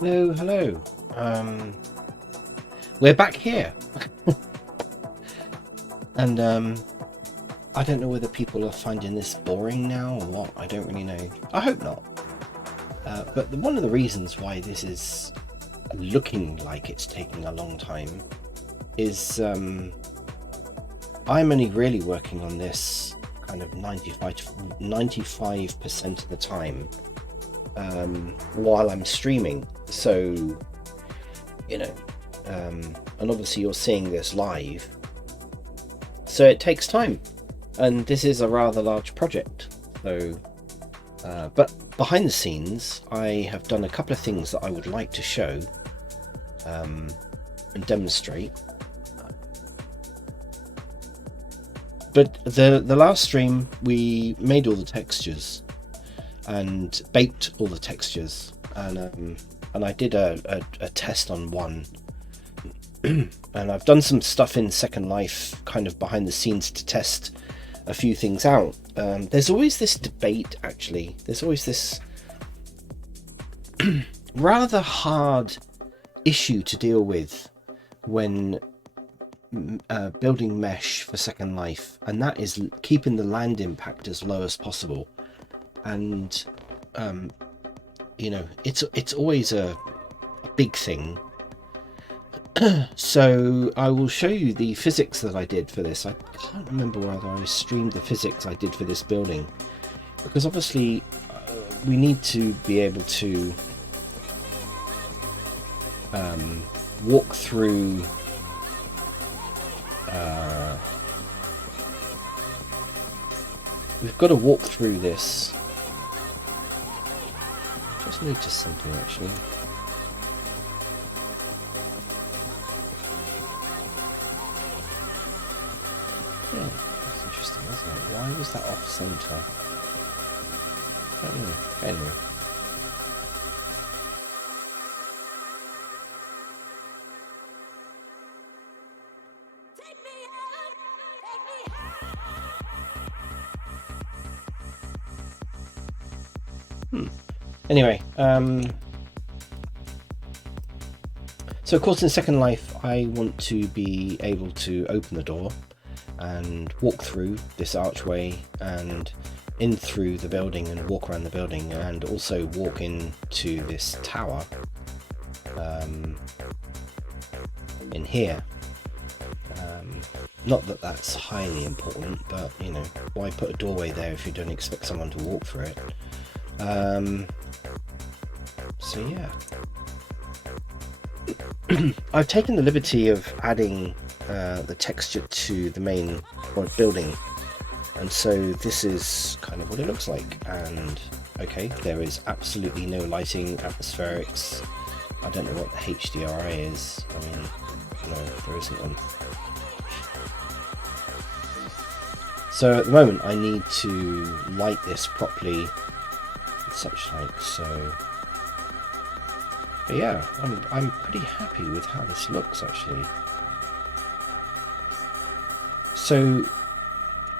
Hello, hello. We're back here, and I don't know whether people are finding this boring now or what. I don't really know. I hope not. But one of the reasons why this is looking like it's taking a long time is I'm only really working on this kind of 95% of the time while I'm streaming. So, you know, and obviously you're seeing this live, so it takes time, and this is a rather large project. So, but behind the scenes, I have done a couple of things that I would like to show and demonstrate. But the last stream, we made all the textures and baked all the textures, and I did a test on one. And I've done some stuff in Second Life kind of behind the scenes to test a few things out. There's always this debate, actually. There's always this rather hard issue to deal with when building mesh for Second Life, and that is keeping the land impact as low as possible. And you know, it's always a big thing. So I will show you the physics that I did for this. I can't remember whether I streamed the physics I did for this building, because obviously we need to be able to walk through we've got to walk through this. Just noticed something, actually. Yeah, that's interesting, isn't it? Why was that off center? I don't know. Anyway. Anyway, so of course in Second Life I want to be able to open the door and walk through this archway and in through the building and walk around the building, and also walk into this tower in here. Not that that's highly important, but you know, why put a doorway there if you don't expect someone to walk through it? So yeah, I've taken the liberty of adding the texture to the main building, and so this is kind of what it looks like. And okay, there is absolutely no lighting, atmospherics. I don't know what the HDRI is. I mean, no, there isn't one. So at the moment I need to light this properly and such like, so but yeah, I'm pretty happy with how this looks, actually. So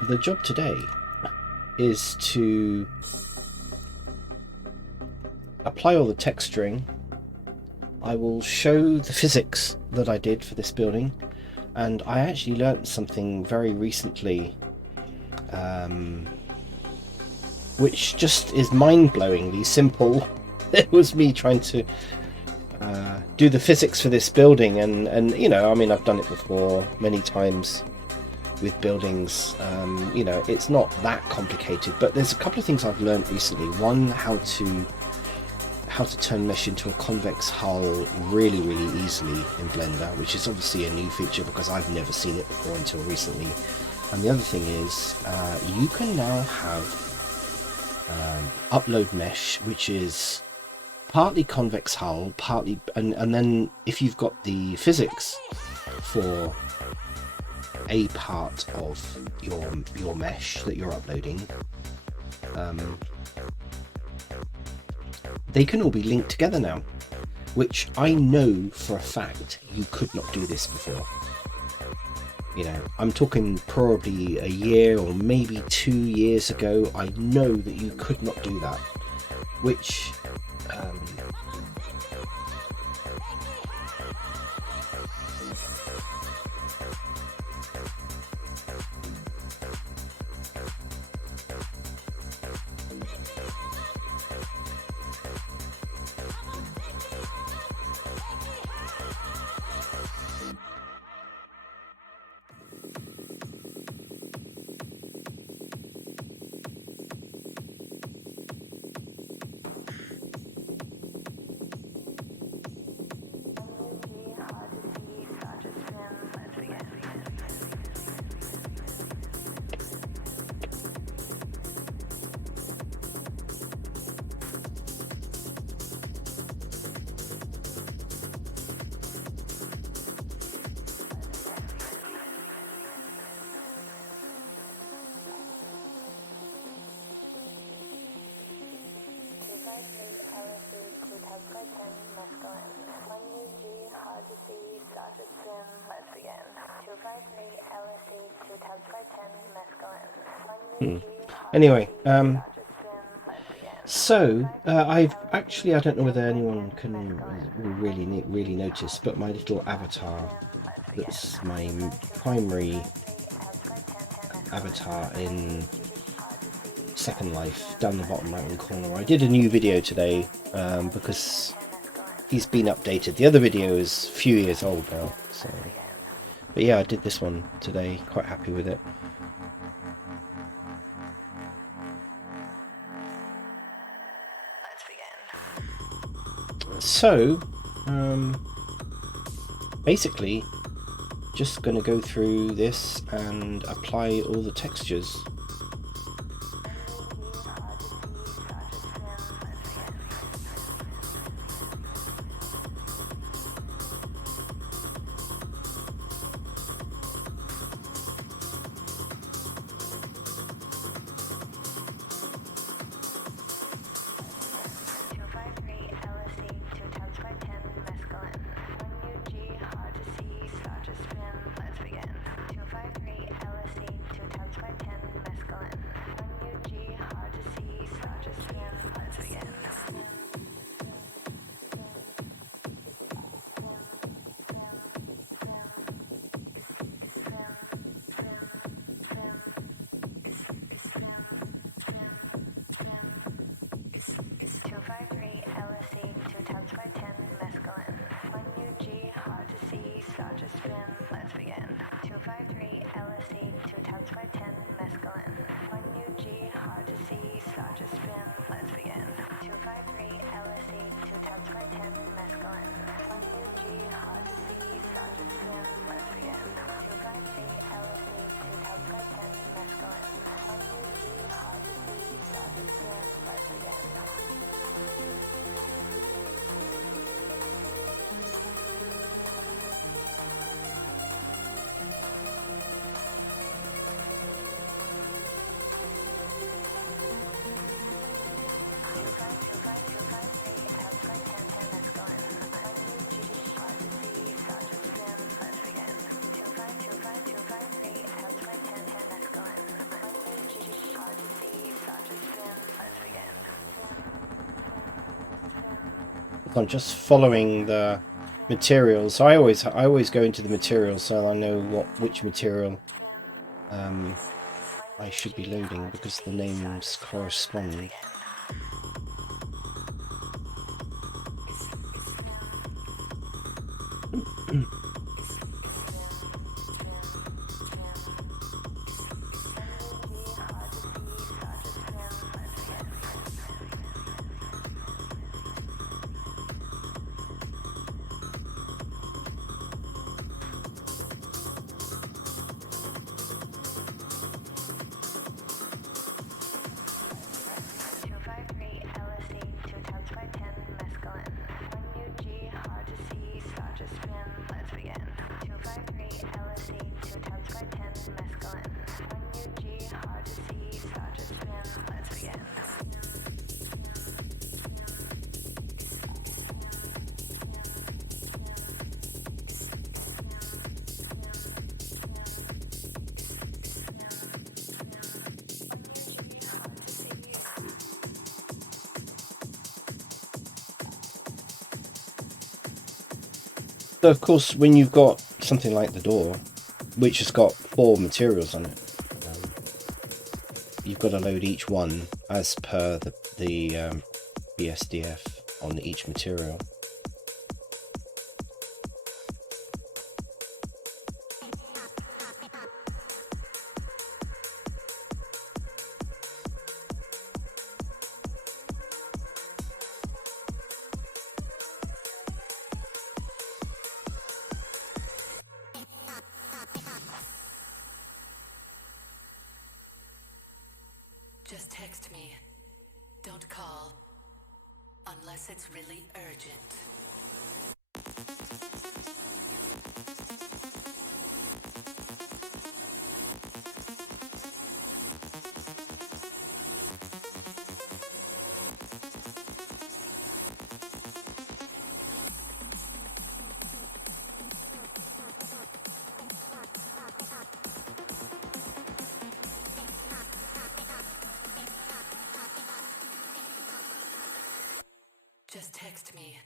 the job today is to apply all the texturing. I will show the physics that I did for this building, and I actually learnt something very recently which just is mind-blowingly simple. It was me trying to do the physics for this building, and you know, I mean, I've done it before many times with buildings. You know, it's not that complicated, but there's a couple of things I've learned recently. One, how to turn mesh into a convex hull really easily in Blender, which is obviously a new feature because I've never seen it before until recently. And the other thing is you can now have upload mesh, which is partly convex hull, partly, and then if you've got the physics for a part of your mesh that you're uploading, they can all be linked together now, which I know for a fact you could not do this before. You know, I'm talking probably a year or maybe 2 years ago. I know that you could not do that, which Anyway, so I've actually, I don't know whether anyone can really notice, but my little avatar, that's my primary avatar in Second Life, down the bottom right hand corner. I did a new video today because he's been updated. The other video is a few years old now, so, but yeah, I did this one today, quite happy with it. So, basically, just going to go through this and apply all the textures. I'm just following the materials. So I always go into the materials so I know which material I should be loading because the names correspond. So of course, when you've got something like the door, which has got 4 materials on it. You've got to load each one as per the BSDF on each material. Just text me. Don't call. Unless it's really urgent. Just text me.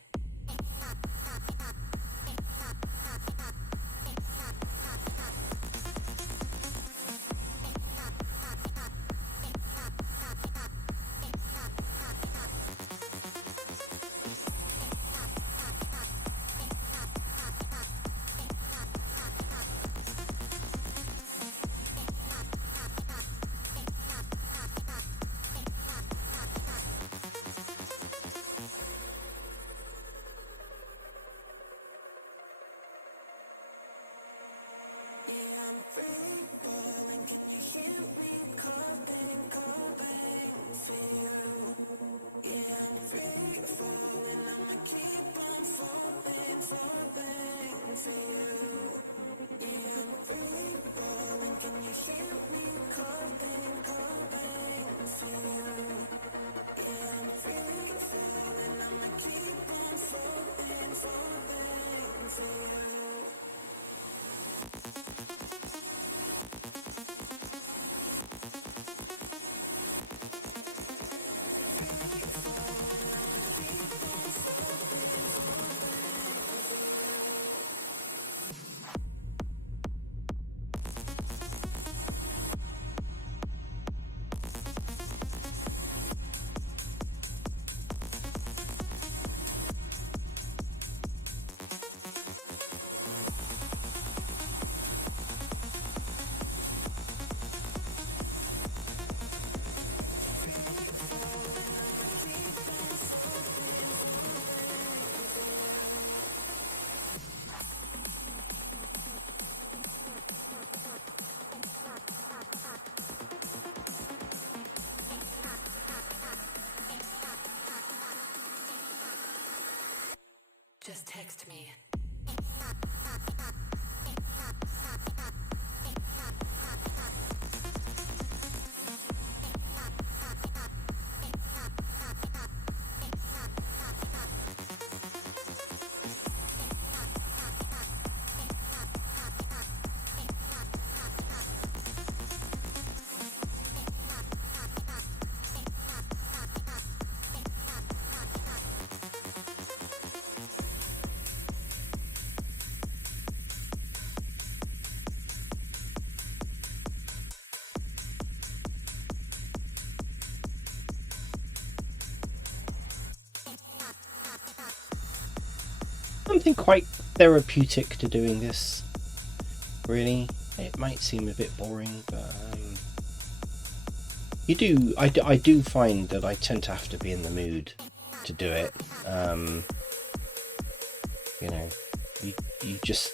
Just text me. Something quite therapeutic to doing this, really. It might seem a bit boring, but I do find that I tend to have to be in the mood to do it. You know, you just...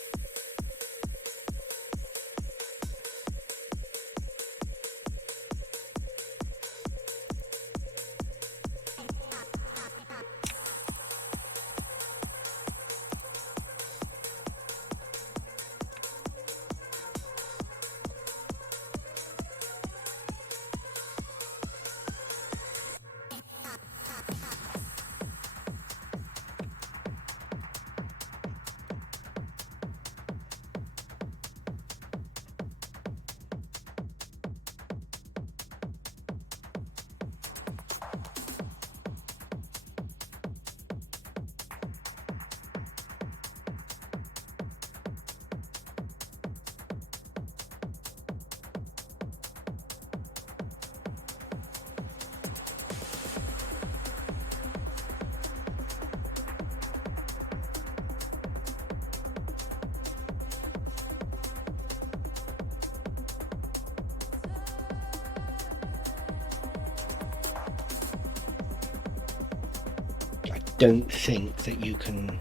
don't think that you can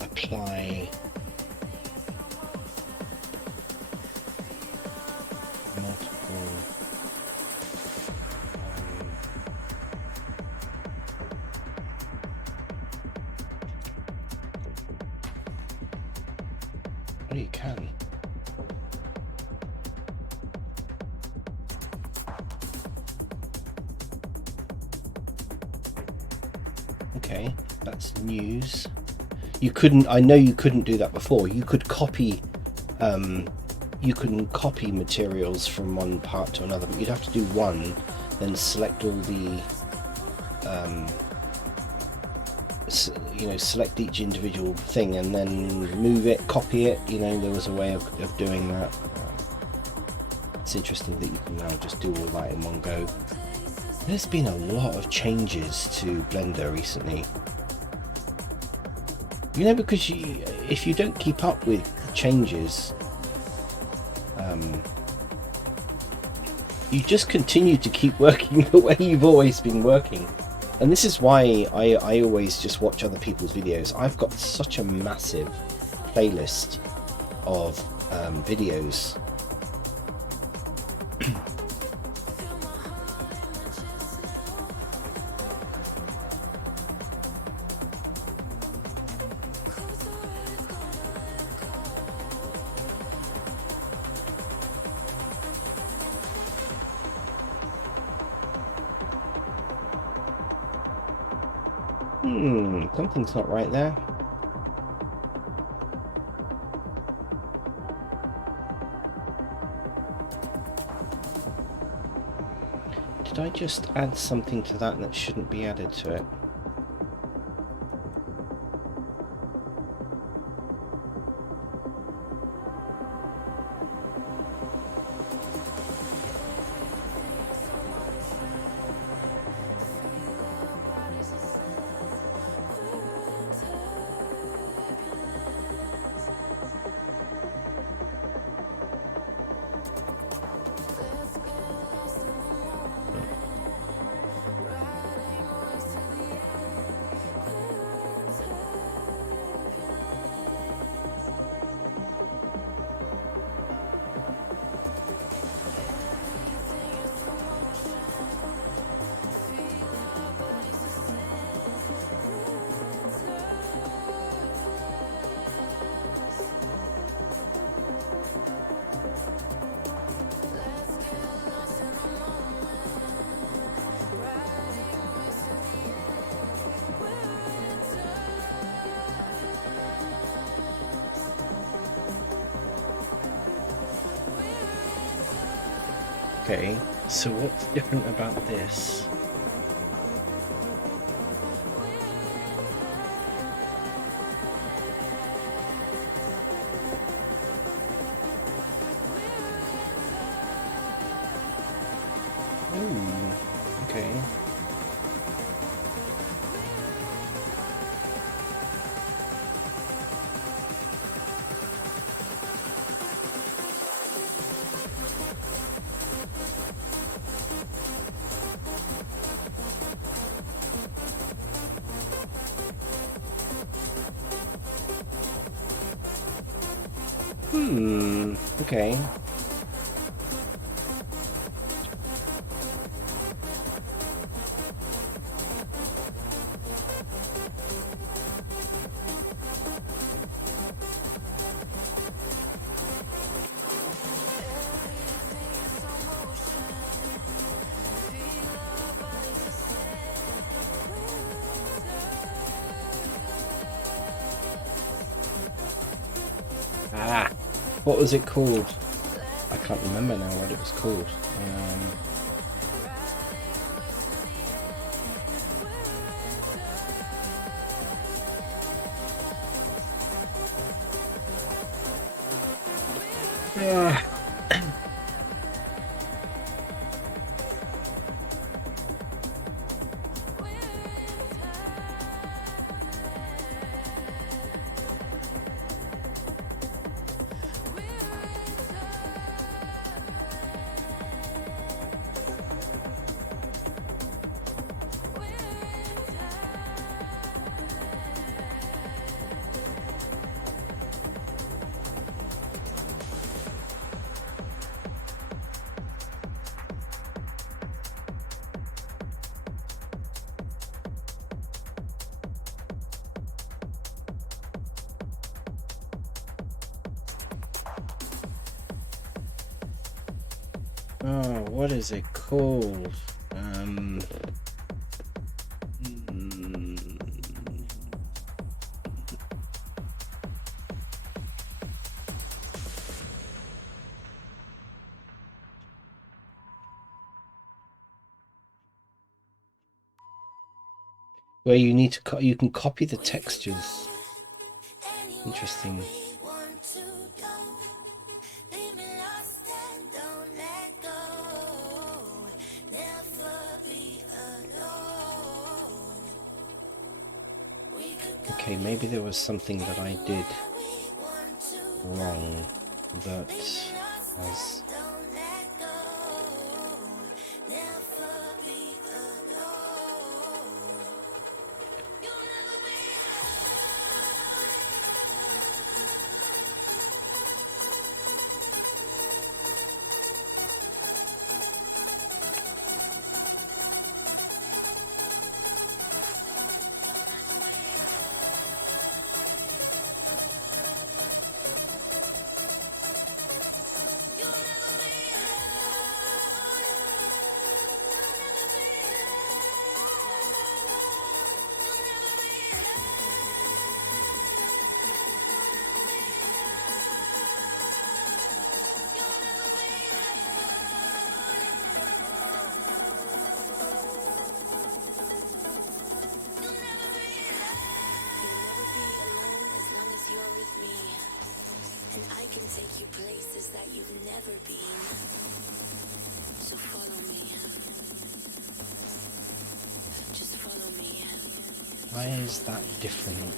apply multiple well, you can. Okay, that's news. You couldn't, I know you couldn't do that before. You could copy, you can copy materials from one part to another, but you'd have to do one, then select all the, select each individual thing and then move it, copy it. There was a way of doing that. It's interesting that you can now just do all that in one go. There's been a lot of changes to Blender recently. Because if you don't keep up with changes, you just continue to keep working the way you've always been working. And this is why I always just watch other people's videos. I've got such a massive playlist of videos. Something's not right there. Did I just add something to that shouldn't be added to it? Okay, so what's different about this? Oh, okay. Okay. Ah, what was it called? I can't remember now what it was called. Oh, what is it called? Where you need to you can copy the textures. Interesting. Okay, maybe there was something that I did wrong that has... Take you places that you've never been. So follow me. Just follow me. Why is that different?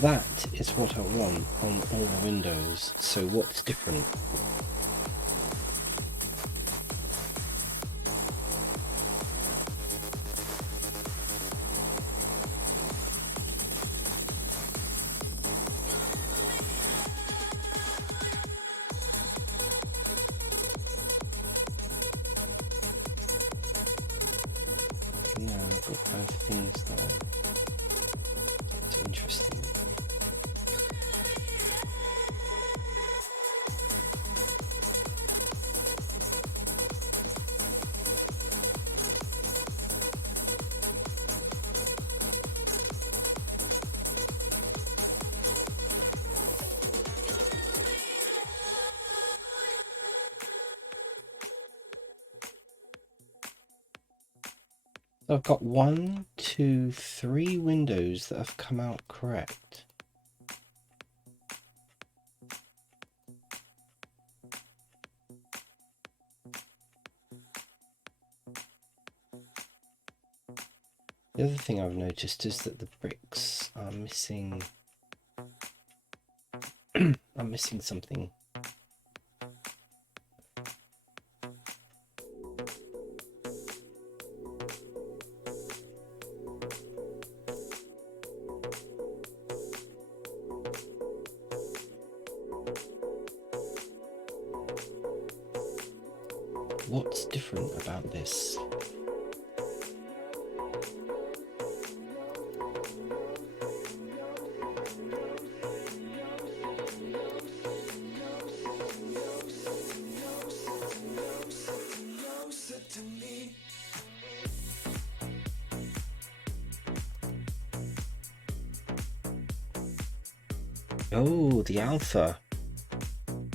That is what I want on all the windows, so what's different? No, I've got both things there. It's interesting. I've got 1, 2, 3 windows that have come out correct. The other thing I've noticed is that the bricks are missing. I'm missing something. What's different about this? Oh, the alpha.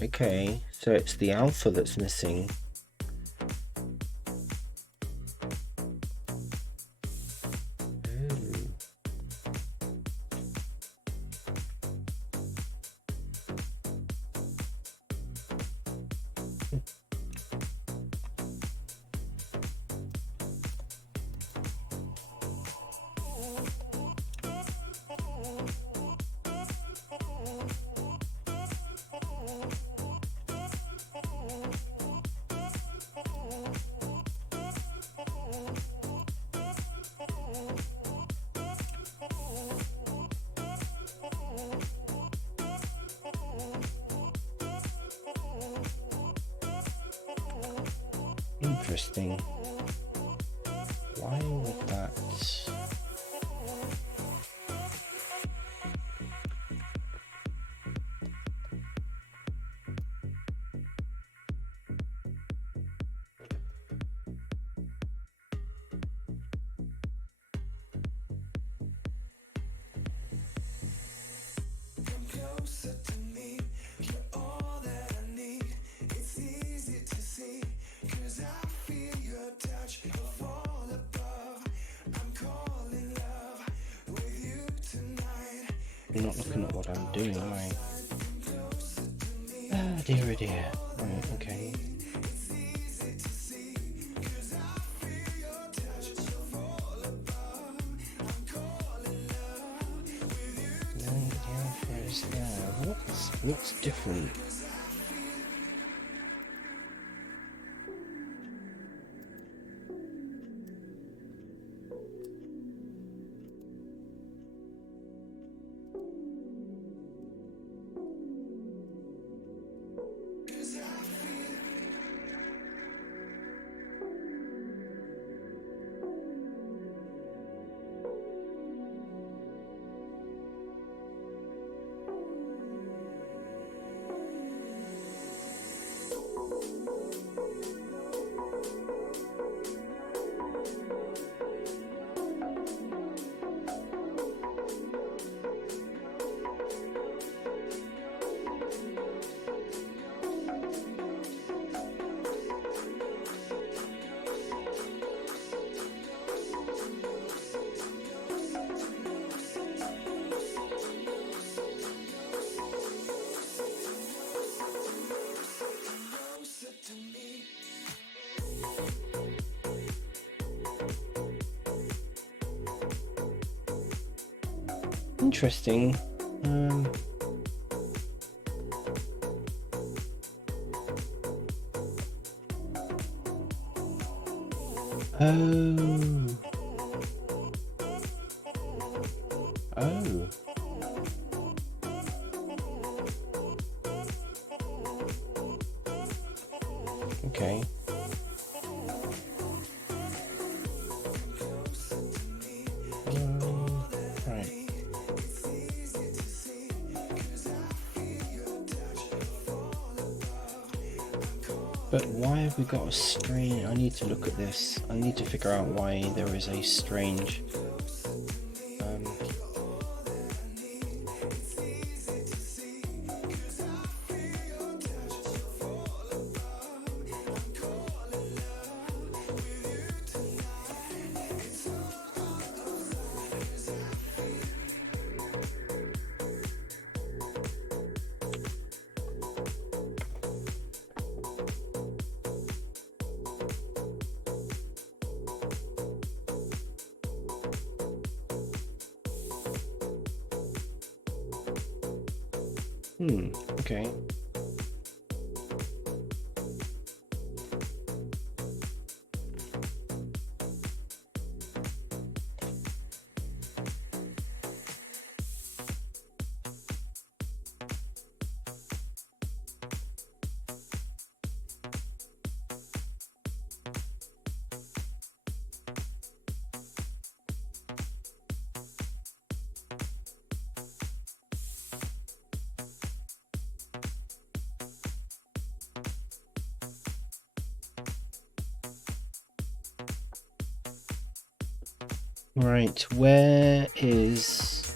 Okay, so it's the alpha that's missing. Interesting. Why would that? You're not looking at what I'm doing, am I? Ah, dear, oh dear. Right, okay. No, the alpha is there. What's different? Interesting. Oh. Oh. Okay. Right. But why have we got a strange... I need to look at this. I need to figure out why there is a strange... okay. Right, where is...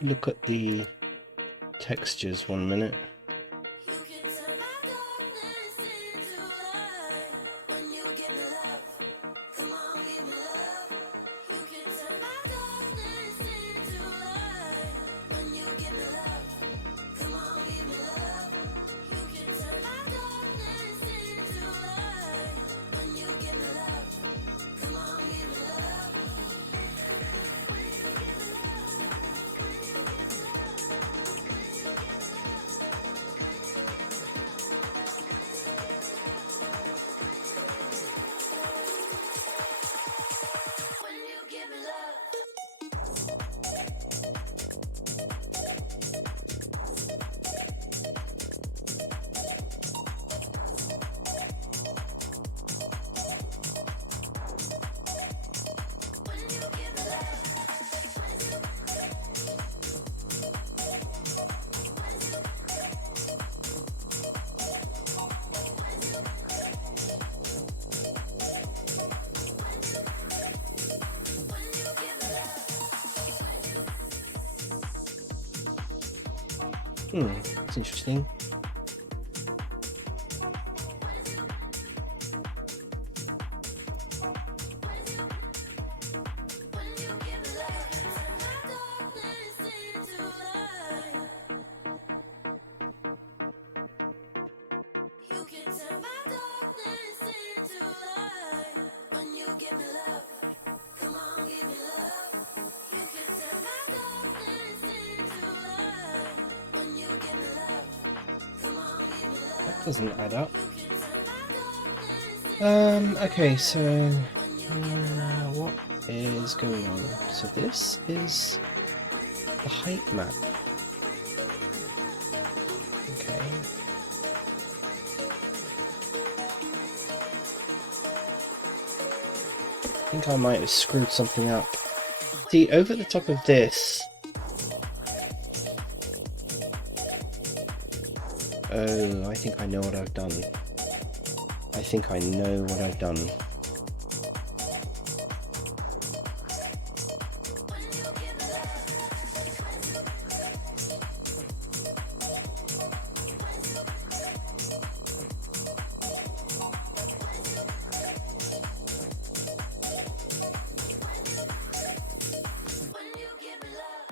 Look at the textures 1 minute. It's interesting. That doesn't add up. Okay, so what is going on? So this is the height map. Okay. I think I might have screwed something up. See, over the top of this... Oh, I think I know what I've done. I think I know what I've done.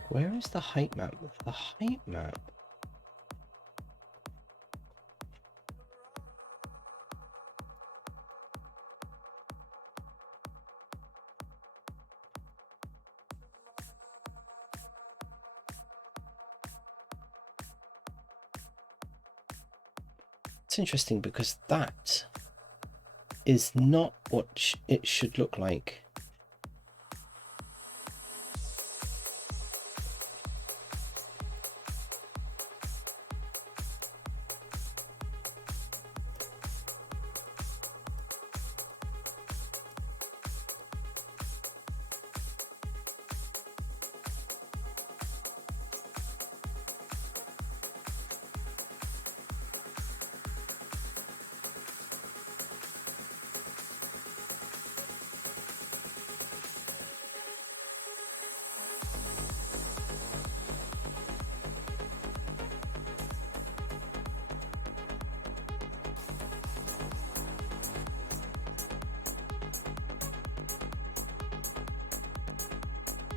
Where is the height map? The height map? It's interesting because that is not what it should look like.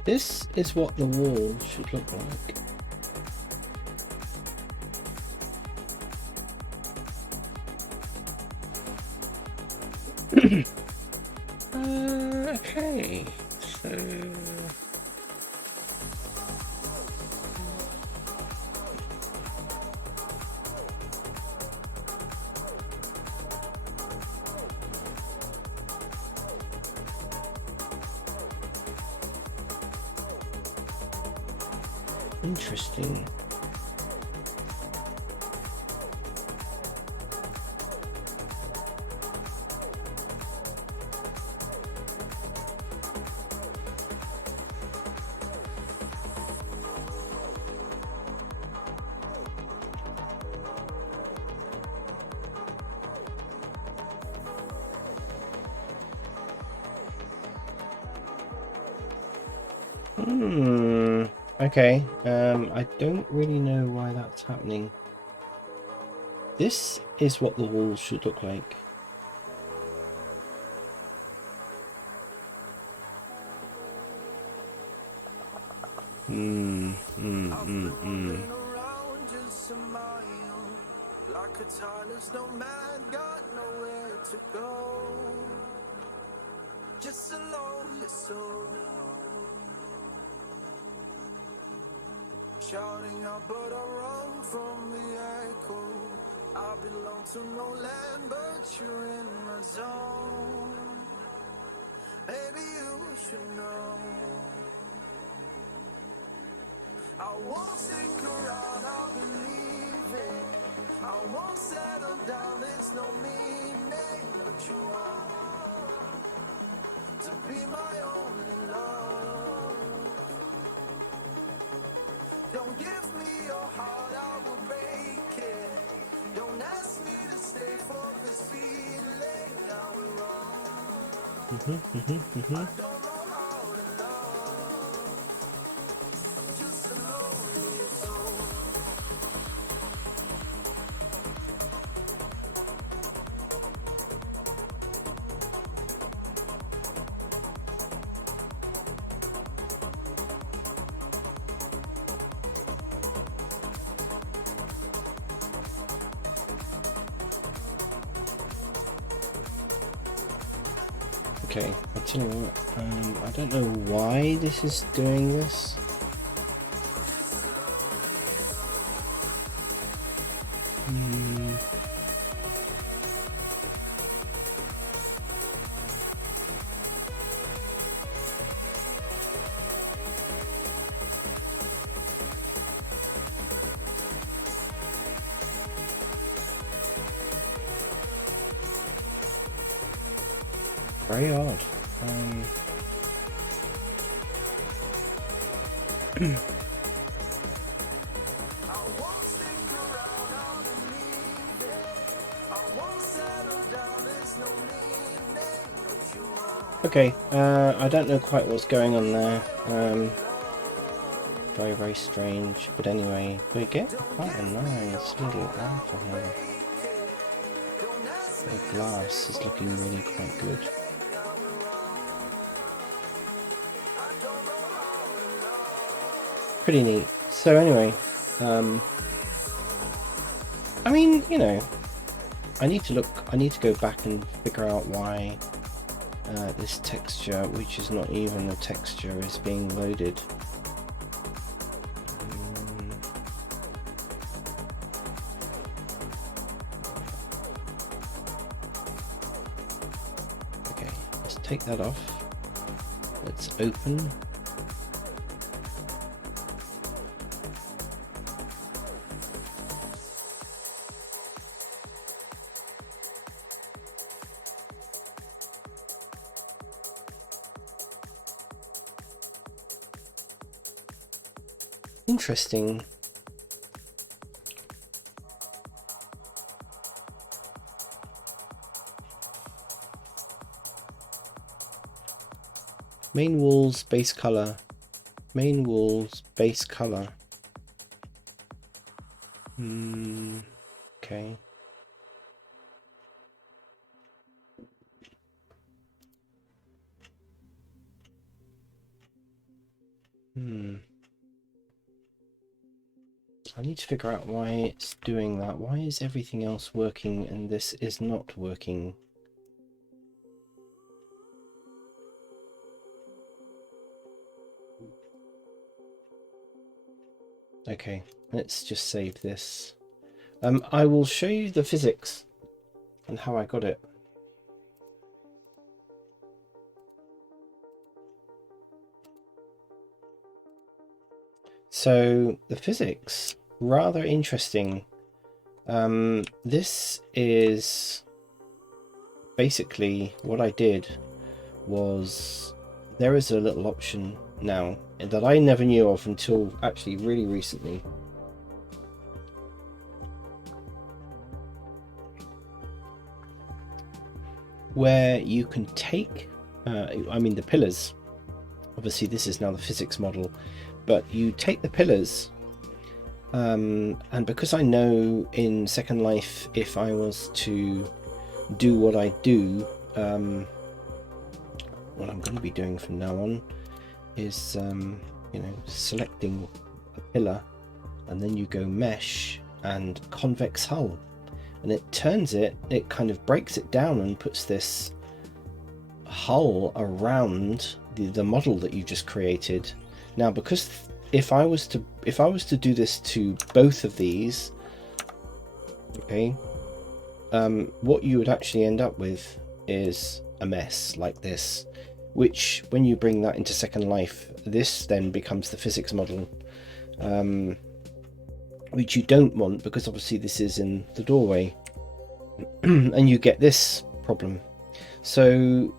This is what the wall should look like. Okay, so... Interesting. Okay, I don't really know why that's happening. This is what the walls should look like. Like a tireless nomad, got nowhere to go. Just a lonely soul, shouting out, but I run from the echo. I belong to no land, but you're in my zone. Maybe you should know. I won't stick around, I'll believe it. I won't settle down, there's no meaning. But you want to be my only love. Don't give me your heart, I will break it. Don't ask me to stay for this feeling. I will run. I don't know how to love. I'm just a lonely soul. Okay, I'll tell you what, I don't know why this is doing this. Very odd. Okay, I don't know quite what's going on there. Very, very strange. But anyway, we get quite a nice little alpha here. The glass is looking really quite good. Pretty neat. So anyway, I mean, you know, I need to go back and figure out why this texture, which is not even a texture, is being loaded. Okay, let's take that off. Let's open. Interesting. Main walls, base color. Main walls, base color. Okay. I need to figure out why it's doing that. Why is everything else working and this is not working? Okay, let's just save this. I will show you the physics and how I got it. So the physics, rather interesting. This is basically what I did was, there is a little option now that I never knew of until actually really recently. Where you can take, I mean the pillars, obviously this is now the physics model, but you take the pillars, and because I know in Second Life, if I was to do what I do, what I'm going to be doing from now on is, you know, selecting a pillar, and then you go mesh and convex hull, and it turns it, it kind of breaks it down and puts this hull around the model that you just created. Now, because if I was to do this to both of these, okay, what you would actually end up with is a mess like this, which when you bring that into Second Life, this then becomes the physics model, which you don't want, because obviously this is in the doorway and you get this problem. So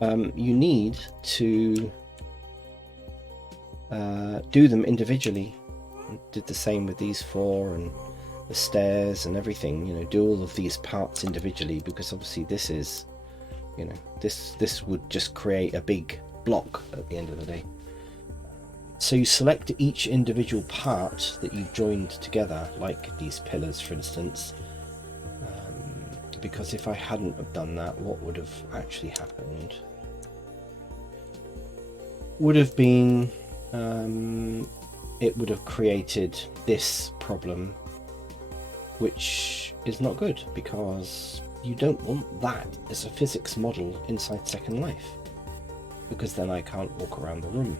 you need to do them individually. Did the same with these four and the stairs and everything, you know, do all of these parts individually, because obviously this is, you know, this would just create a big block at the end of the day. So you select each individual part that you've joined together, like these pillars for instance, because if I hadn't have done that, what would have actually happened would have been, it would have created this problem, which is not good, because you don't want that as a physics model inside Second Life, because then I can't walk around the room.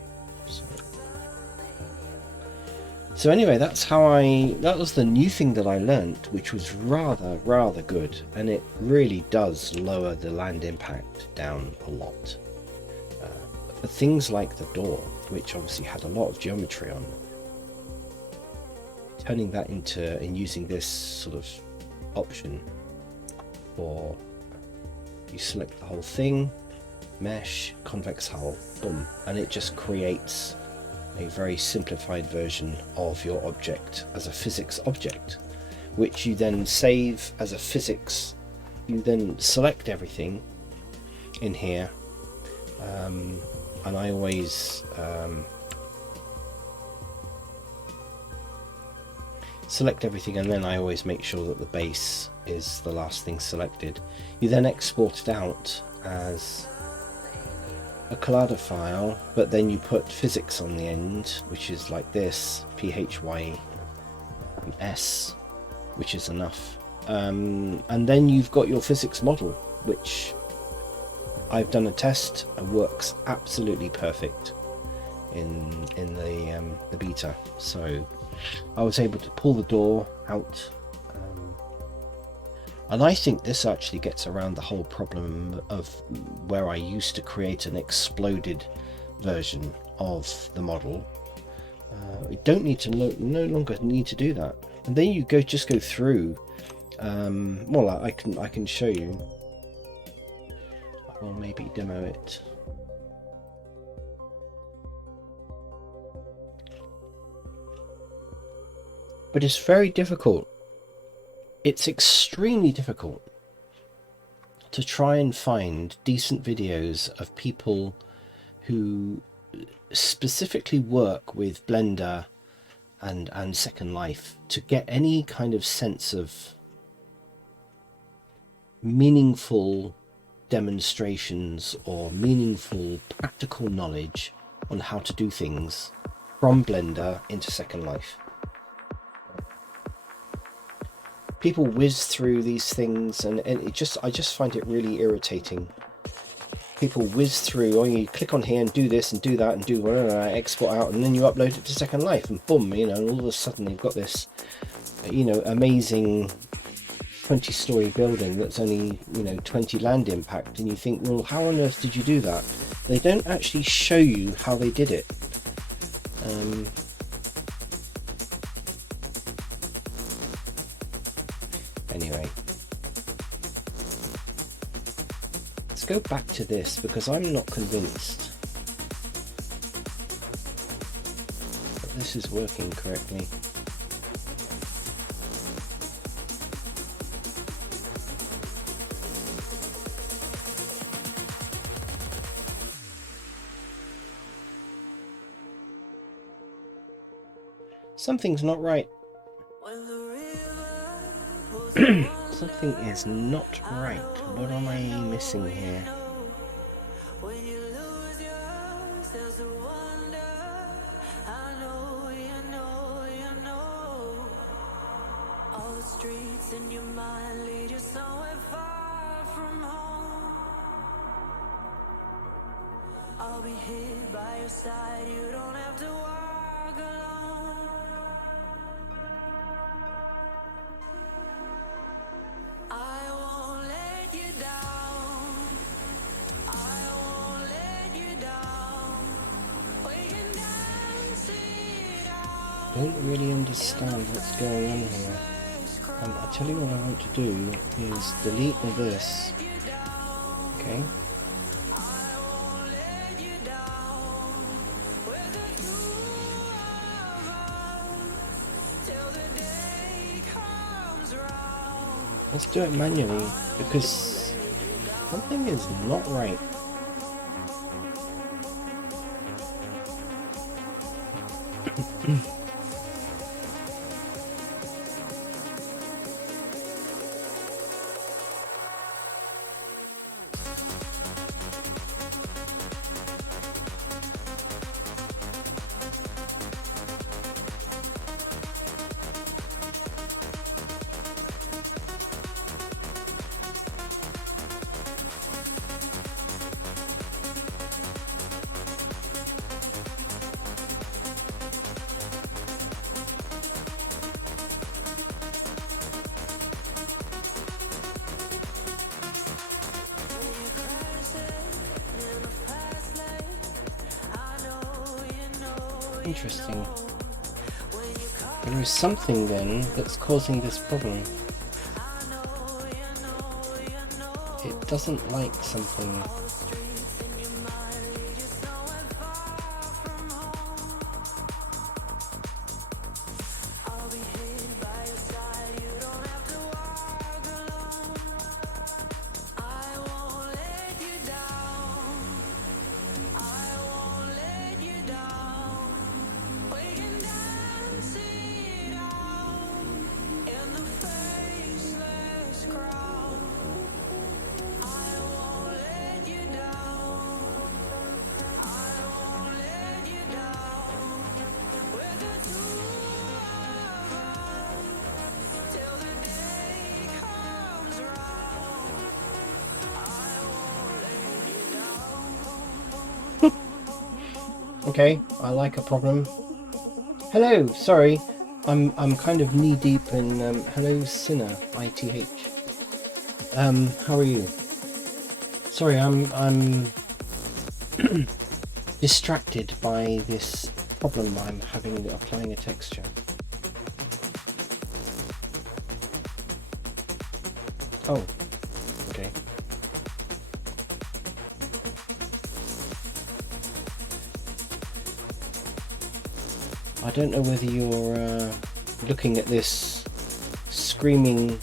So anyway, that was the new thing that I learnt, which was rather good, and it really does lower the land impact down a lot. But things like the door, which obviously had a lot of geometry on, turning that into and using this sort of option for, you select the whole thing, mesh, convex hull, boom, and it just creates a very simplified version of your object as a physics object, which you then save as a physics. You then select everything in here, and I always select everything, and then I always make sure that the base is the last thing selected. You then export it out as a Collada file, but then you put physics on the end, which is like this, PHYS, which is enough, and then you've got your physics model, which I've done a test and works absolutely perfect in the beta. So I was able to pull the door out, and I think this actually gets around the whole problem of where I used to create an exploded version of the model. You don't need to no longer need to do that, and then you just go through. Well, I can show you. I will maybe demo it. But it's very difficult. It's extremely difficult to try and find decent videos of people who specifically work with Blender and Second Life to get any kind of sense of meaningful demonstrations or meaningful practical knowledge on how to do things from Blender into Second Life. People whiz through these things, and I just find it really irritating. People whiz through, oh, you click on here and do this and do that and do whatever, export out, and then you upload it to Second Life, and boom, and all of a sudden you've got this, amazing 20-story building that's only 20 land impact, and you think, well, how on earth did you do that? They don't actually show you how they did it. Anyway, let's go back to this, because I'm not convinced that this is working correctly. Something's not right. Something is not right. What am I missing here? All the streets in your mind lead you somewhere far from home. I'll be here by your side, you don't have to walk alone. I won't let you down. I won't let you down. We can dance it out. Don't really understand what's going on here. I'll tell you what I want to do is delete all this. Okay. Let's do it manually, because something is not right. Interesting. There is something then that's causing this problem. It doesn't like something. Okay, I like a problem. Hello, sorry, I'm kind of knee deep in hello Sinner ITH. How are you? Sorry, I'm distracted by this problem I'm having applying a texture. Oh, okay. I don't know whether you're looking at this screaming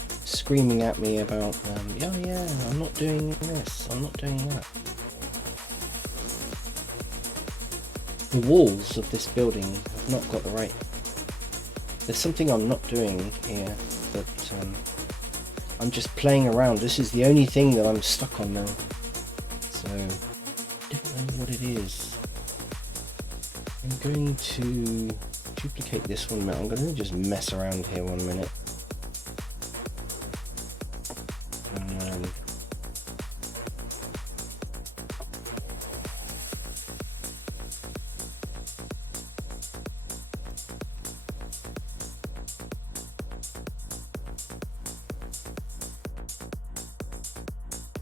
at me about yeah, I'm not doing this, I'm not doing that. The walls of this building have not got the right. There's something I'm not doing here, but I'm just playing around. This is the only thing that I'm stuck on now, so I don't know what it is. I'm going to duplicate this one minute. I'm going to just mess around here 1 minute.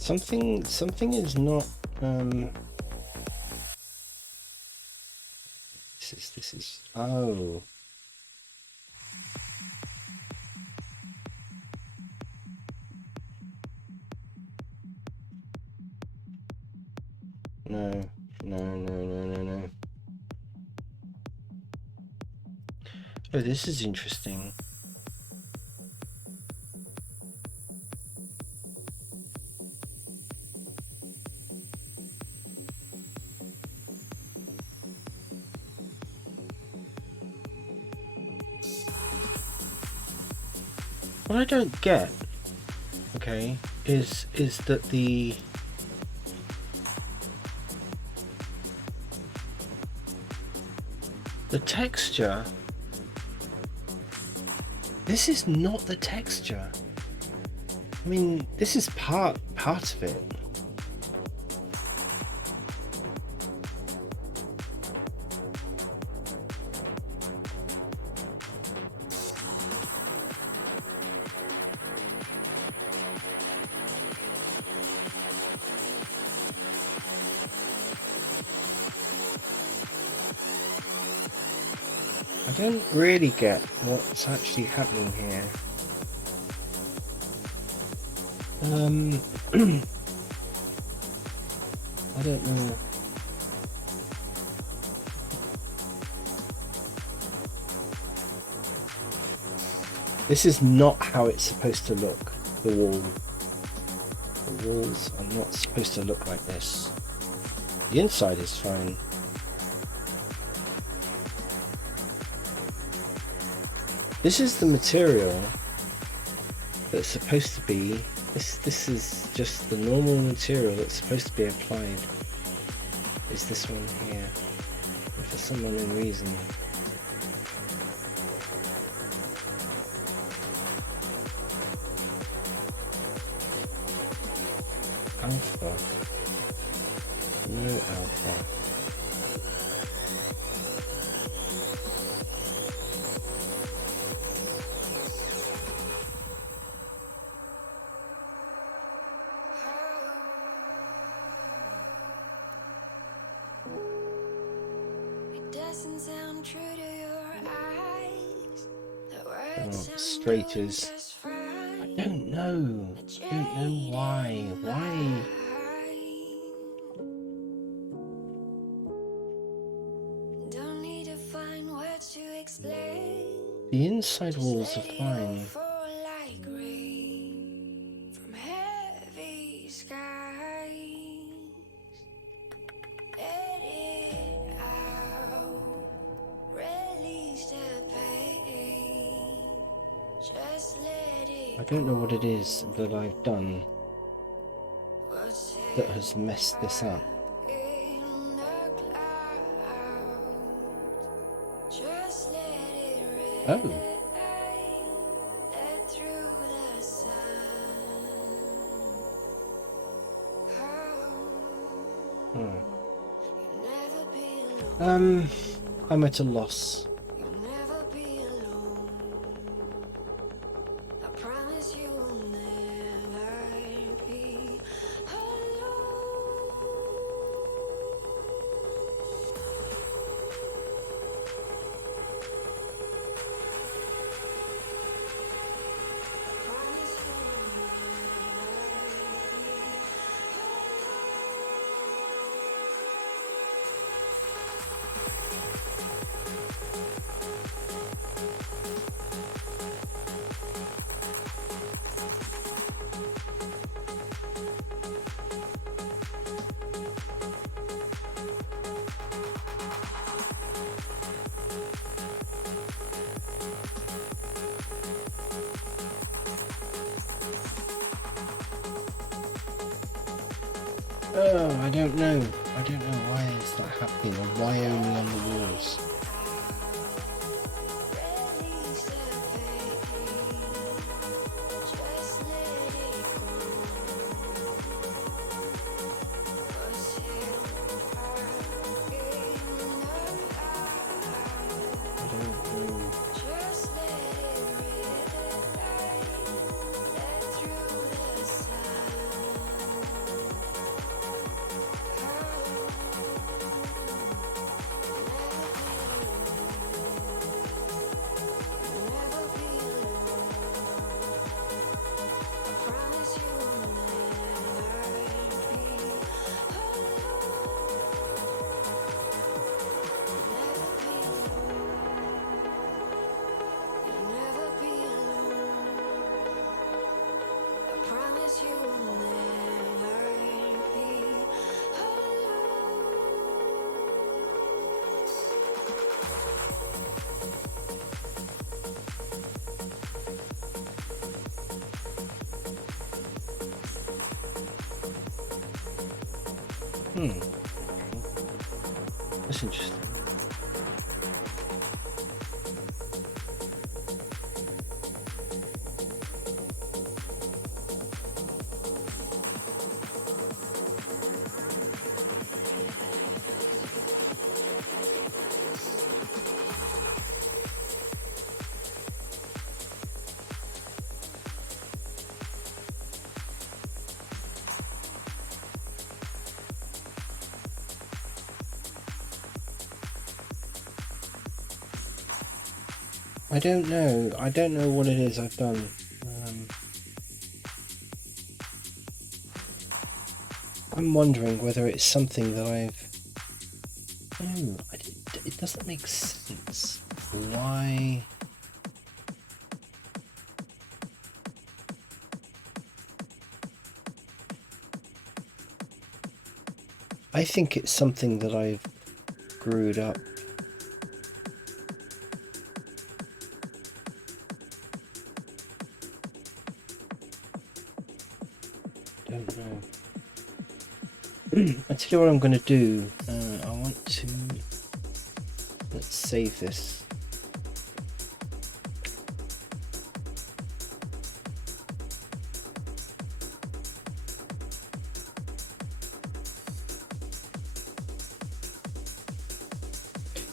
And, something is not this is oh, no. Oh, this is interesting. What I don't get, okay, is that the texture, this is not the texture. I mean, this is part of it. I don't really get what's actually happening here. I don't know. This is not how it's supposed to look, the wall. The walls are not supposed to look like this. The inside is fine. This is the material that's supposed to be, this is just the normal material that's supposed to be applied, is this one here. And for some unknown reason, alpha, no alpha. sound true to your eyes. The Oh, words sound straight good, is. just fine. I don't know. I don't know why. Why? Don't need to find words to explain. The inside walls are Let it all fine. fall like rain from heavy skies. Let it out, release the pain. Just let it I don't know what it is that I've done what's that has messed this up. in the clouds. Just let it rain. Oh. Let through the sun. Hmm. You'll never be alone. I'm at a loss. You'll never be alone. I promise you will never be alone. I promise you will never be Oh, I don't know. I don't know why is that happening or why only on the walls. release the pain. Just let it go. What's here in the clouds. I don't know. Just let it rain. Let through the sun. Never be alone. I promise you will never be alone. You'll never be alone. I promise you will never be alone. That's interesting. I don't know. I don't know what it is I've done. I'm wondering whether it's something that I've. No, it doesn't make sense. Why? I think it's something that I've screwed up. Don't know. I tell you what I'm going to do. I want to. Let's save this.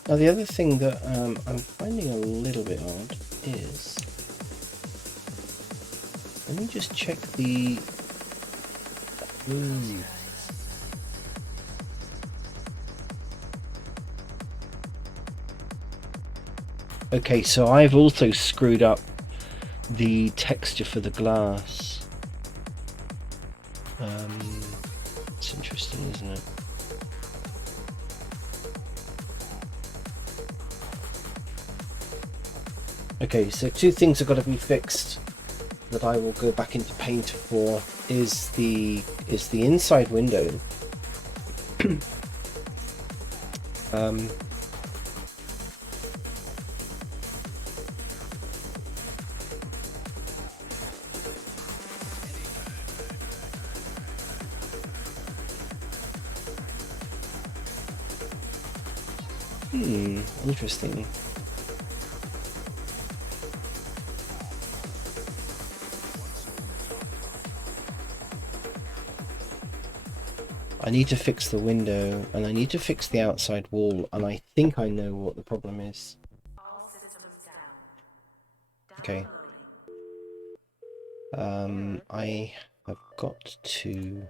Now the other thing that I'm finding a little bit odd is, let me just check the. Ooh. Okay, so I've also screwed up the texture for the glass. It's interesting, isn't it? Okay, so two things have got to be fixed that I will go back into Paint for is the inside window. Interesting. I need to fix the window and I need to fix the outside wall, and I think I know what the problem is. Okay. I have got to...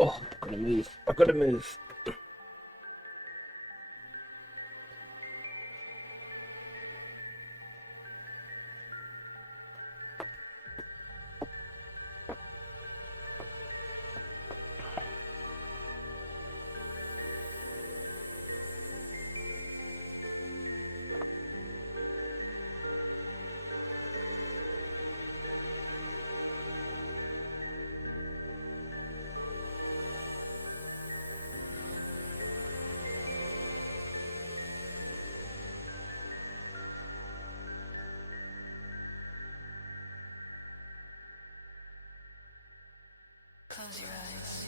Oh, I've got to move. I've got to move. Close your eyes.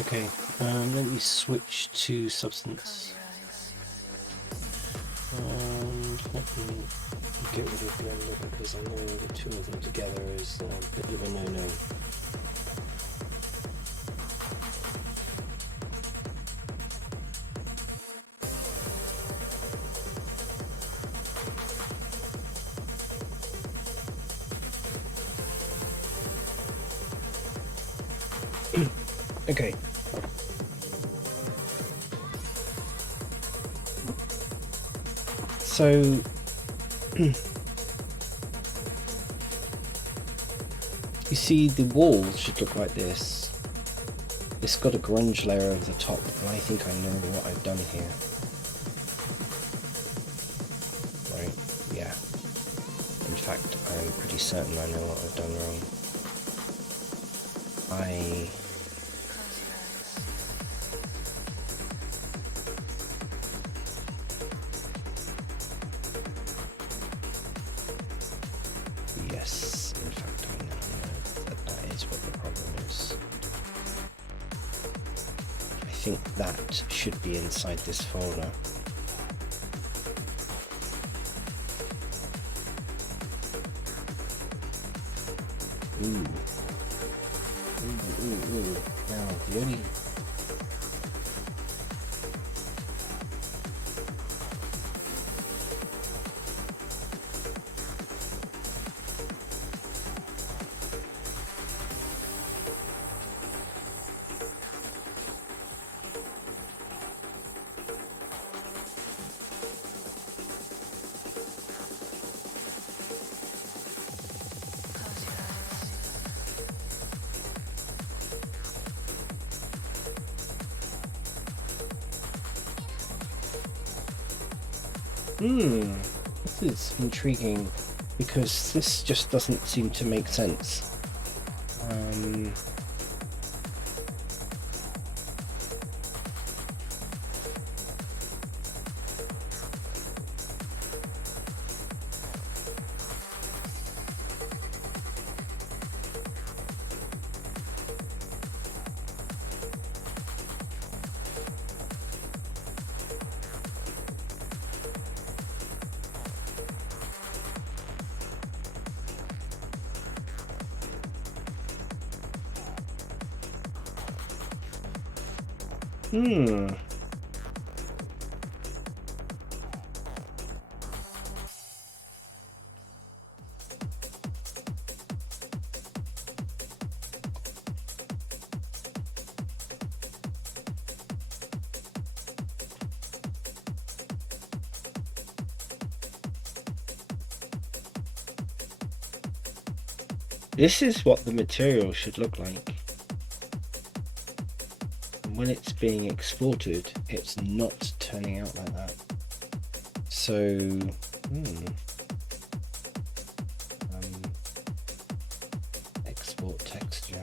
Okay, let me switch to substance. Let me get rid of Blender because I know the two of them together is a bit of a no-no. Okay. So you see the wall should look like this. It's got a grunge layer over the top, and I think I know what I've done here. Right, yeah. In fact, I'm pretty certain I know what I've done wrong. Yes, in fact, I now know that that is what the problem is. I think that should be inside this folder. Ooh. Ooh. Now, the only... This is intriguing because this just doesn't seem to make sense. This is what the material should look like. And when it's being exported, it's not turning out like that. So, export texture.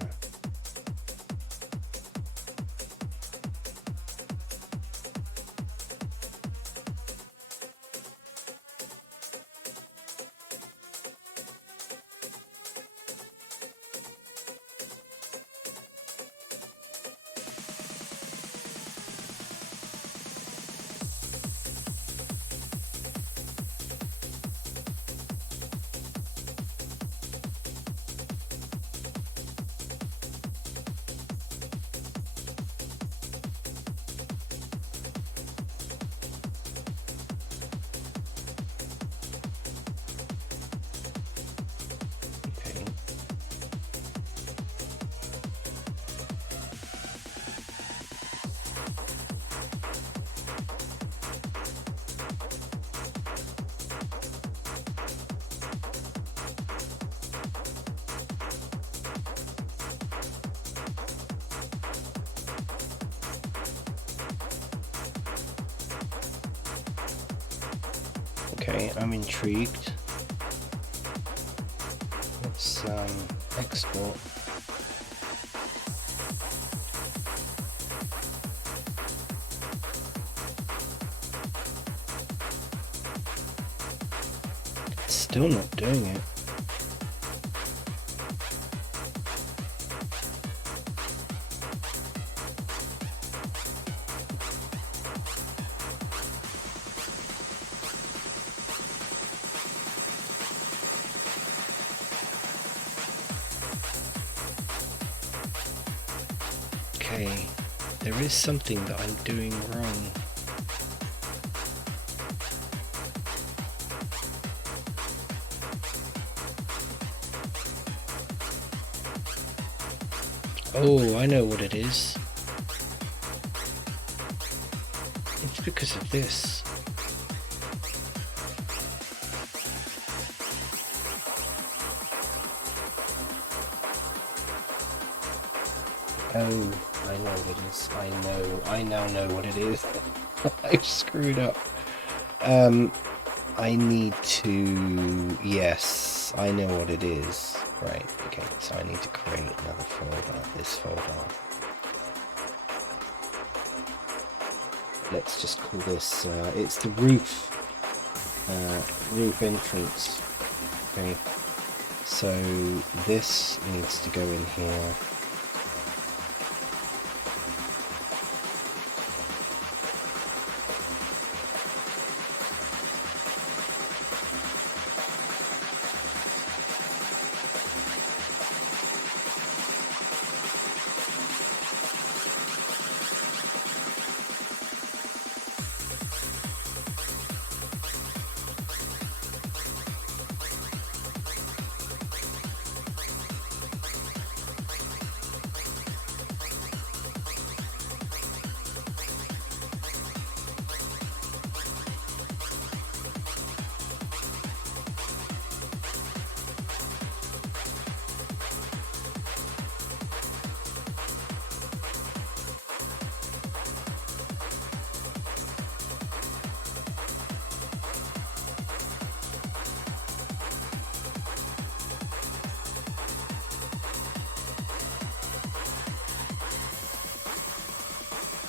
Okay, I'm intrigued. Let's export. It's still not doing it. Okay, there is something that I'm doing wrong. Oh, I know what it is. It's because of this. Oh, I know what it is. I now know what it is. I screwed up. I need to... Yes, I know what it is. Right, okay, so I need to create another folder, this folder. Let's just call this, it's the roof entrance. Okay, so this needs to go in here.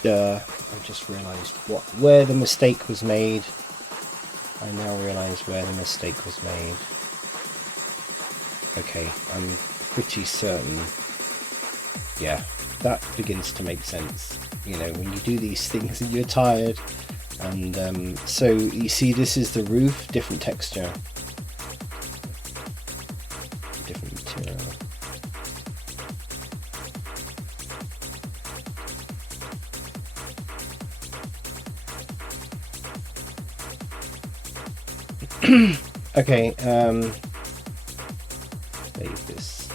I just realised where the mistake was made. I now realise where the mistake was made. Okay, I'm pretty certain. Yeah, that begins to make sense. You know, when you do these things and you're tired. And so you see, this is the roof, different texture, different material. Okay, save this.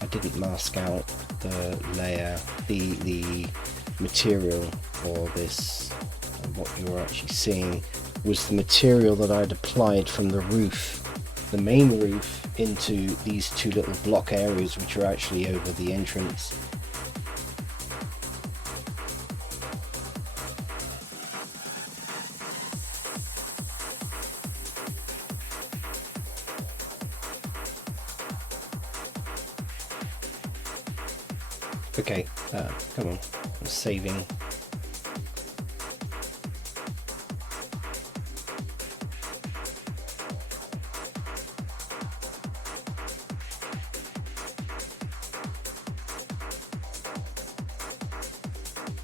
I didn't mask out the layer, the material for this. And what you were actually seeing was the material that I'd applied from the roof, the main roof, into these two little block areas which are actually over the entrance. Okay, come on, I'm saving.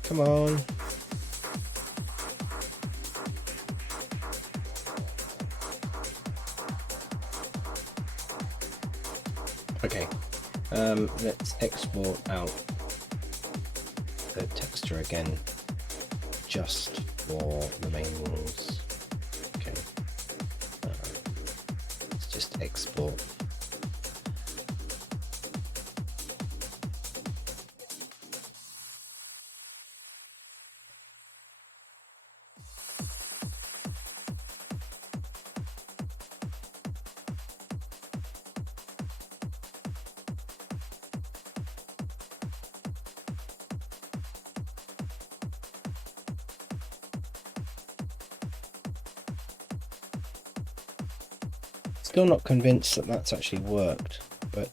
Come on. Okay, let's export out the texture again, just for the main walls. Okay, let's just export. Still not convinced that that's actually worked, but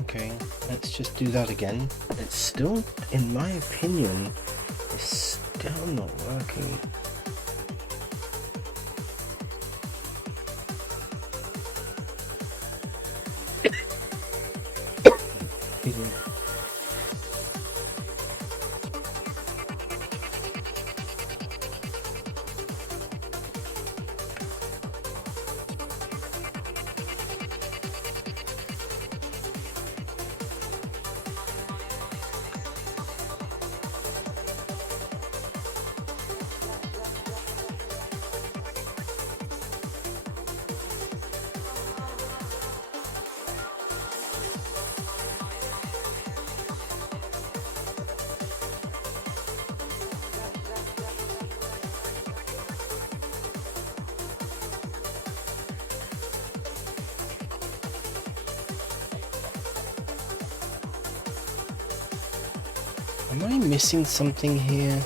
okay, let's just do that again. It's still, in my opinion, it's still not working. Am I missing something here?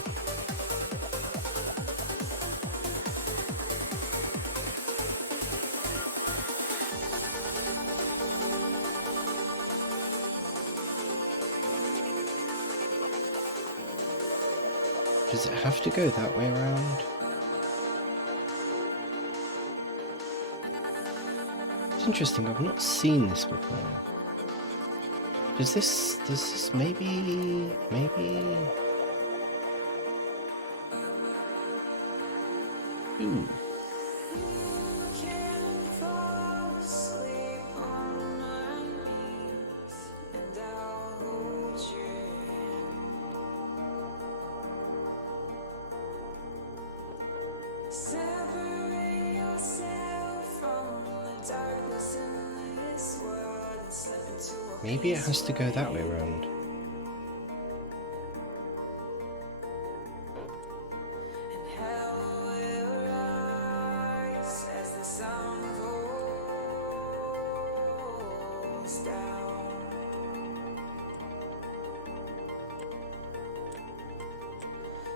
Does it have to go that way around? It's interesting, I've not seen this before. Does this maybe... Ooh. Maybe it has to go that way around.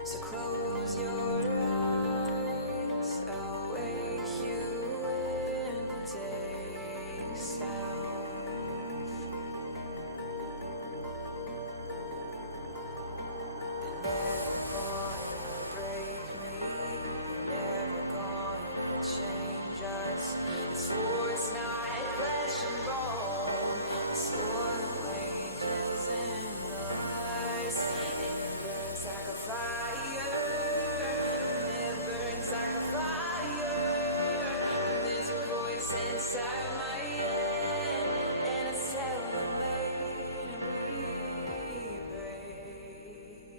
So close your eyes, I'll wake you in the day sound. They're never gonna break me, they're never gonna change us. This war is not flesh and bone, this war wages in the eyes, and it burns like a fire. Inside my head, and it's telling me to be brave.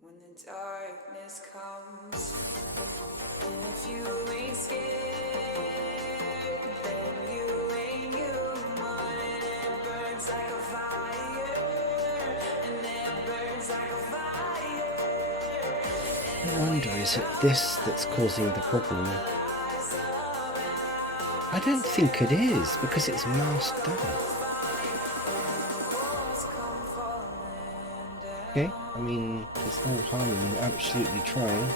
When the darkness comes, and if you ain't scared, then you ain't human. And it burns like a fire, and it burns like a fire. I wonder, is it this that's causing the problem? I don't think it is, because it's masked out. Okay, I mean, there's no harm in absolutely trying.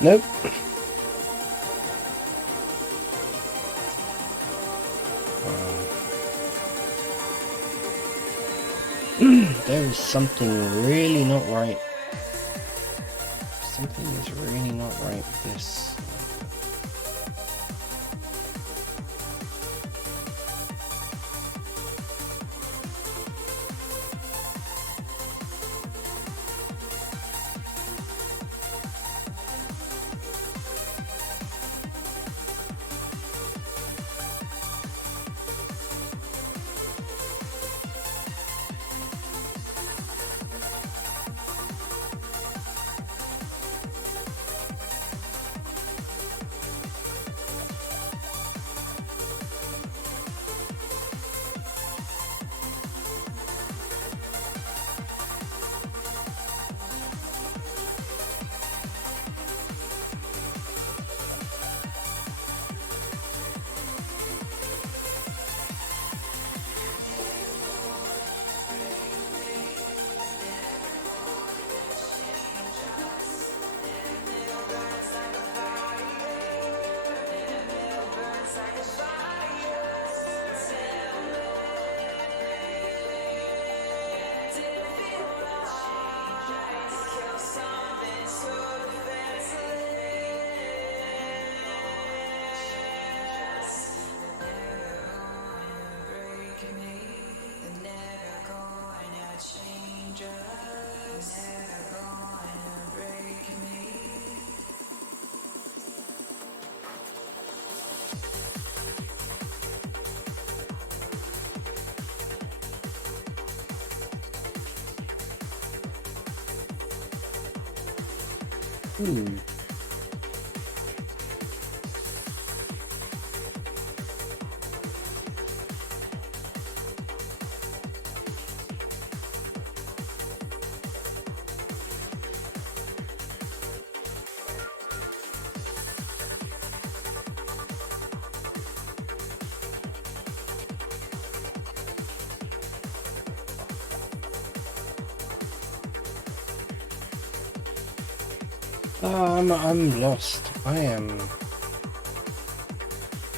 Nope. There is something really not right. Something is really not right with this. Oh, I'm lost. I am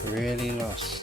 really lost.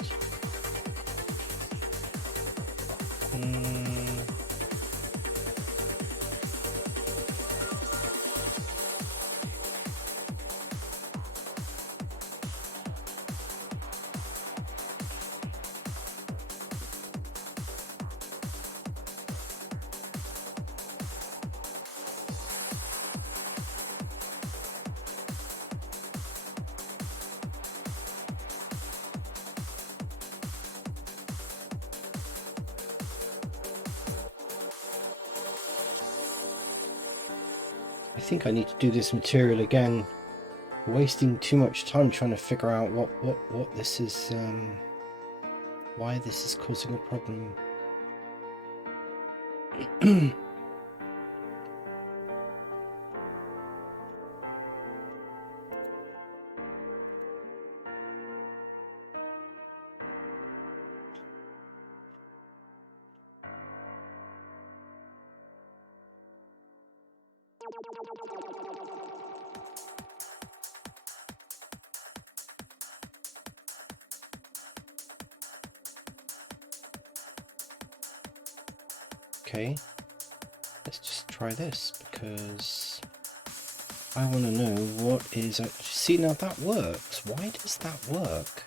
I think I need to do this material again. Wasting too much time trying to figure out what this is, why this is causing a problem. Okay, let's just try this because I want to know what is actually... See, now that works. Why does that work?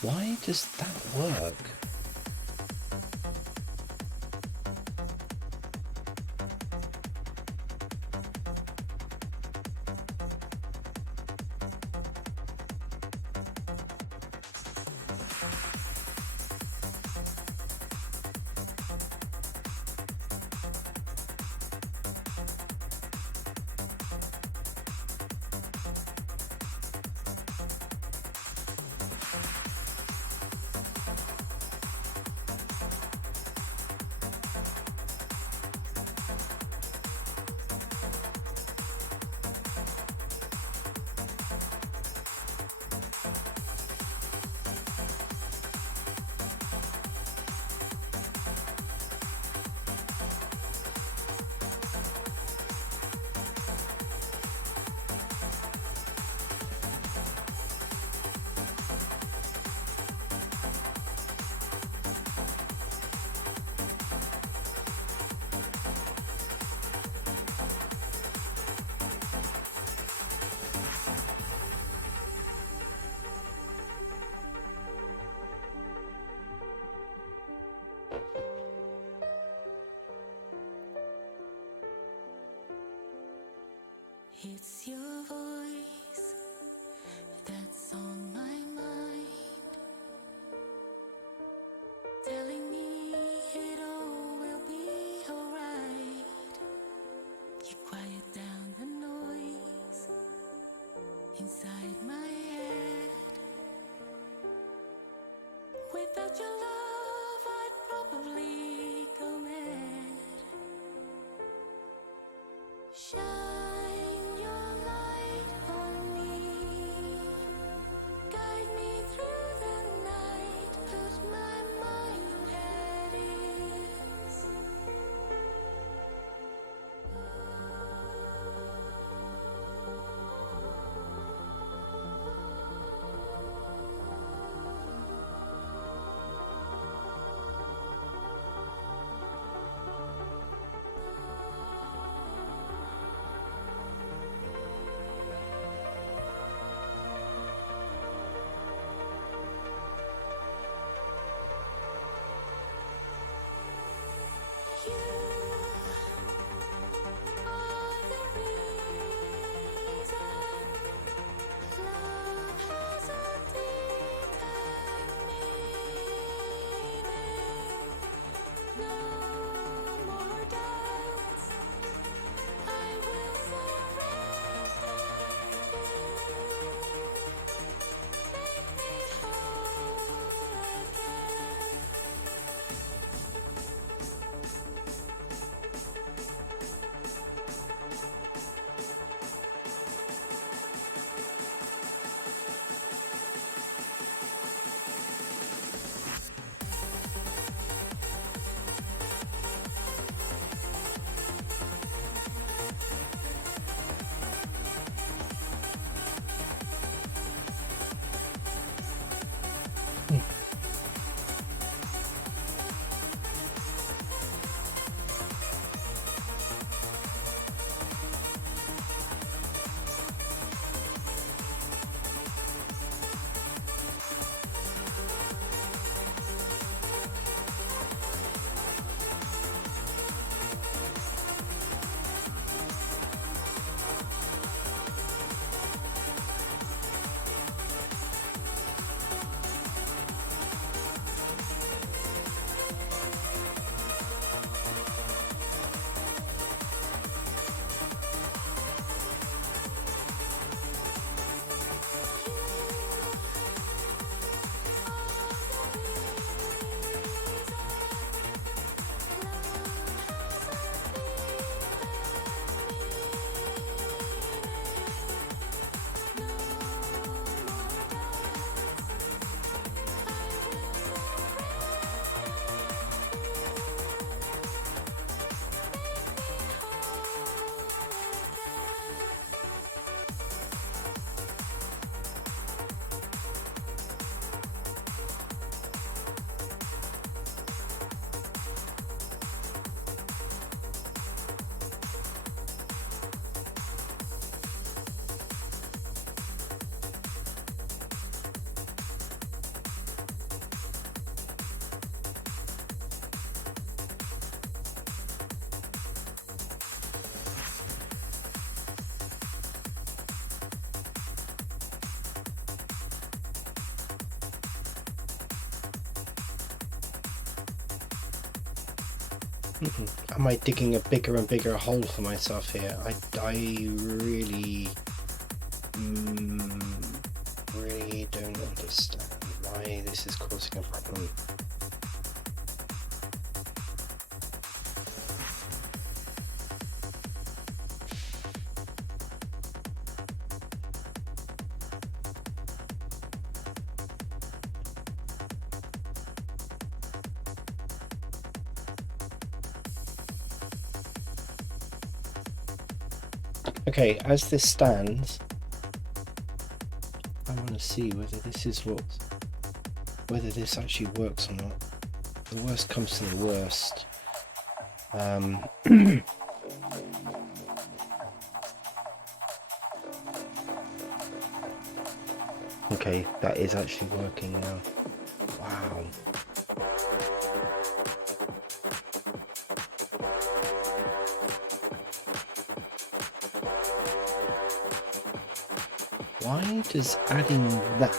Why does that work? It's your voice that's on my mind, telling me it all will be alright. You quiet down the noise inside my head. Without your love, I'd probably go mad. Shine your light Am I digging a bigger and bigger hole for myself here? I really, really don't understand why this is causing a problem. Okay, as this stands, I want to see whether this actually works or not. The worst comes to the worst. Okay, that is actually working now. Wow. Why does adding that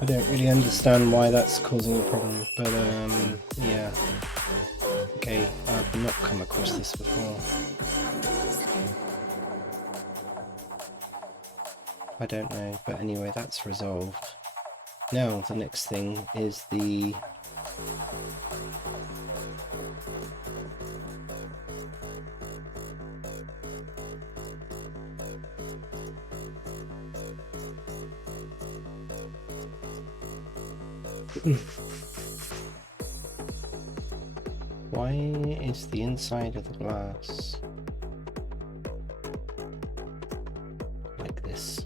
I don't really understand why that's causing a problem, but yeah. Okay, I've not come across this before. I don't know, but anyway, that's resolved. Now the next thing is the why is the inside of the glass like this?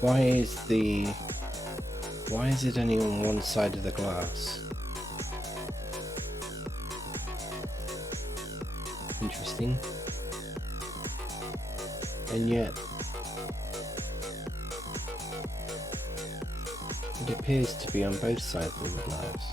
Why is it only on one side of the glass? Interesting. And yet it appears to be on both sides of the glass.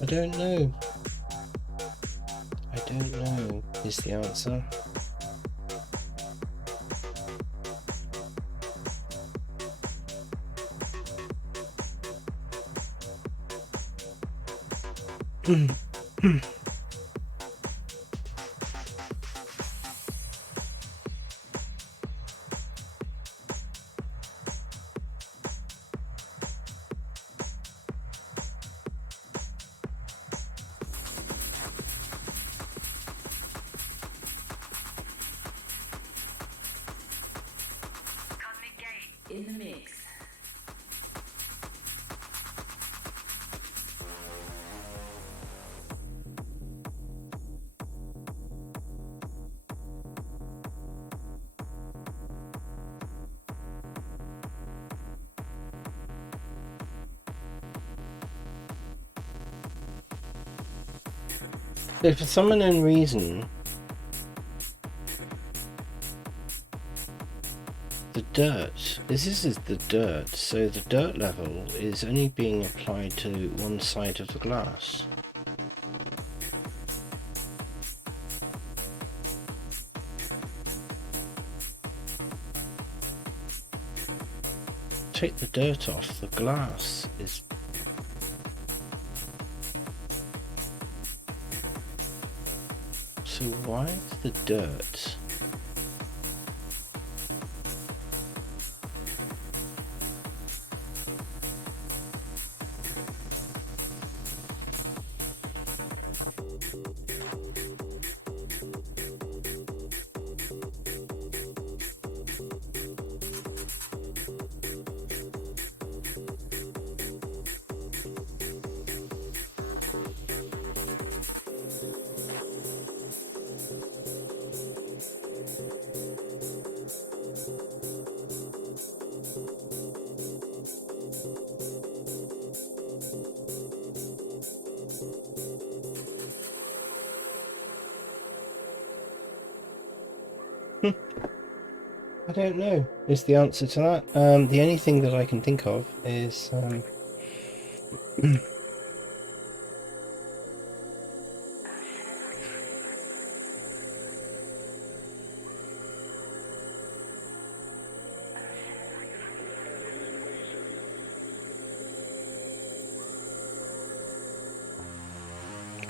I don't know. I don't know is the answer. Cosmic Gate in the mix. So for some unknown reason, the dirt, this is the dirt, so the dirt level is only being applied to one side of the glass. Take the dirt off, the glass is... So why is the dirt... I don't know is the answer to that. The only thing that I can think of is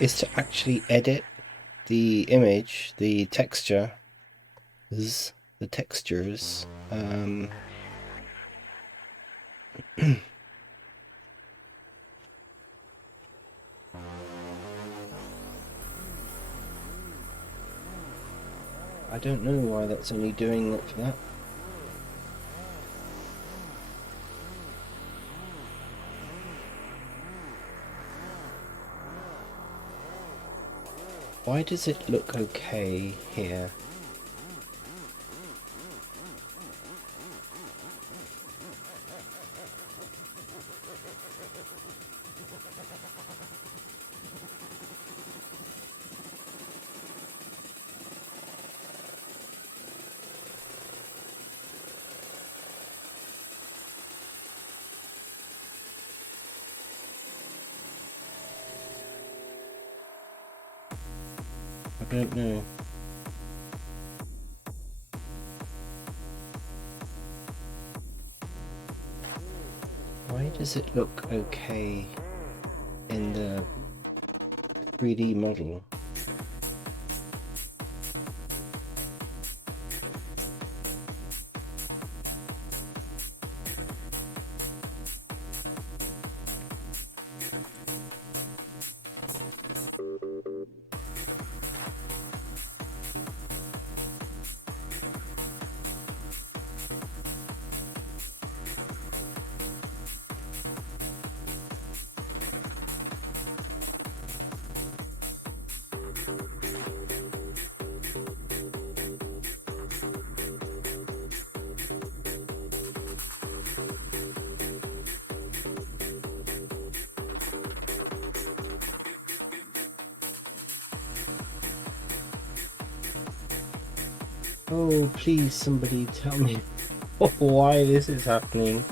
is to actually edit the image, the textures. I don't know why that's only doing it for that. Why does it look okay here? I don't know. Why does it look okay in the 3D model? Oh, please somebody tell me why this is happening.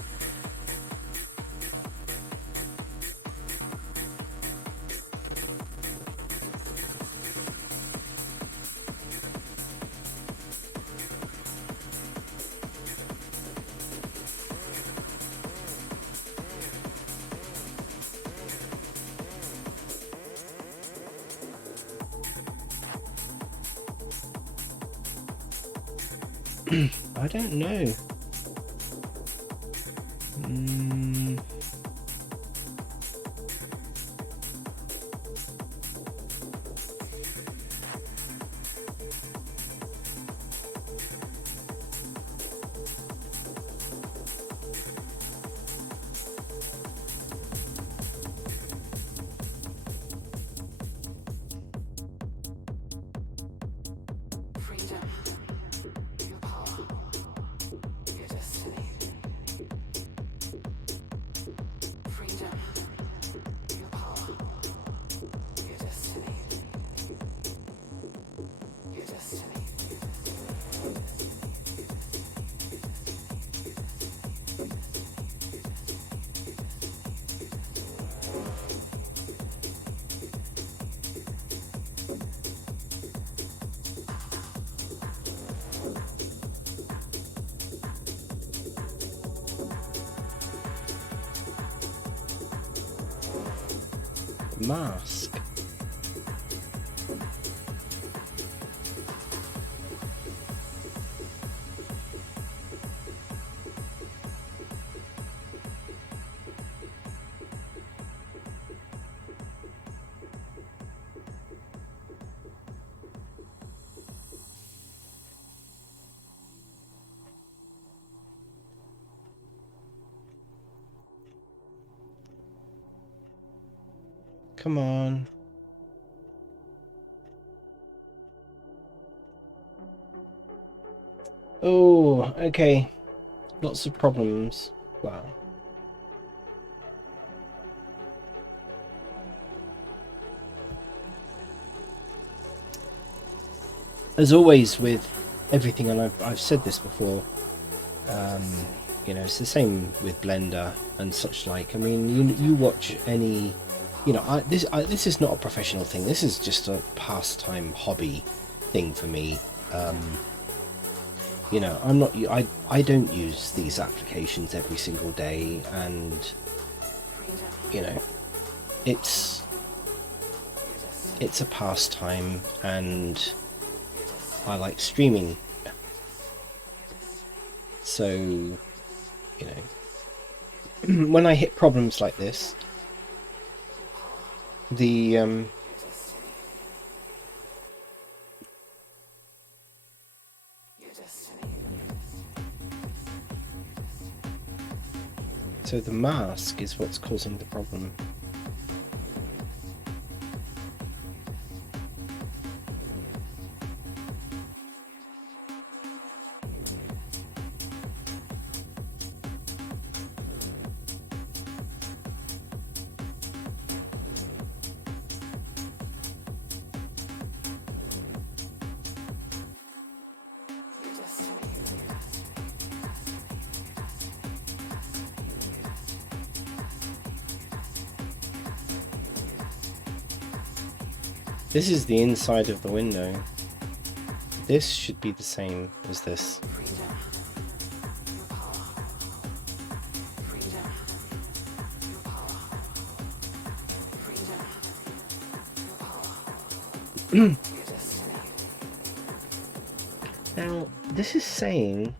I don't know. Freedom. Your power. Your destiny. Freedom. Your power. Your destiny. Your destiny. Mask. Come on. Oh, okay. Lots of problems. Wow. As always with everything, and I've said this before, you know, it's the same with Blender and such like. I mean, you watch any, you know, this is not a professional thing. This is just a pastime hobby thing for me. You know, I don't use these applications every single day, and you know, it's it's a pastime and I like streaming. So, you know, when I hit problems like this, the so the mask is what's causing the problem. This is the inside of the window. This should be the same as this. Now, this is saying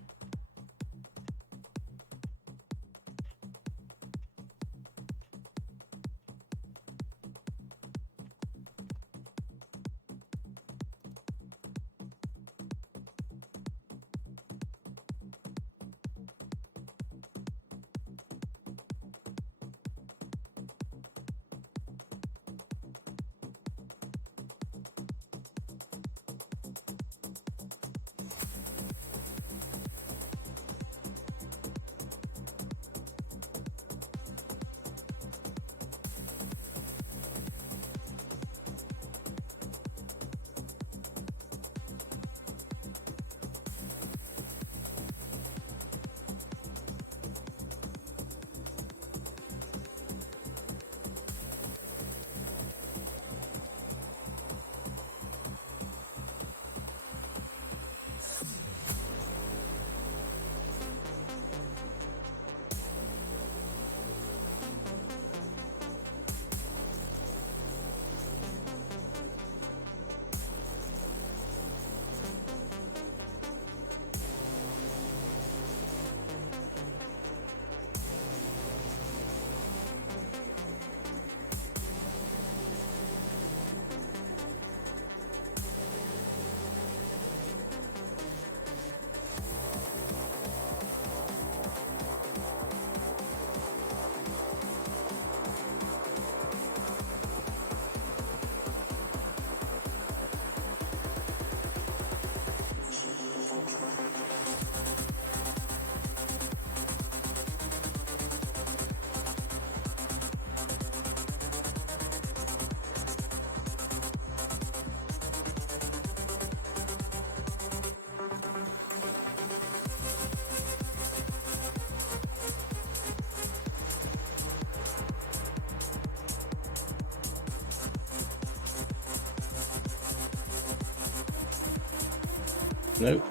nope.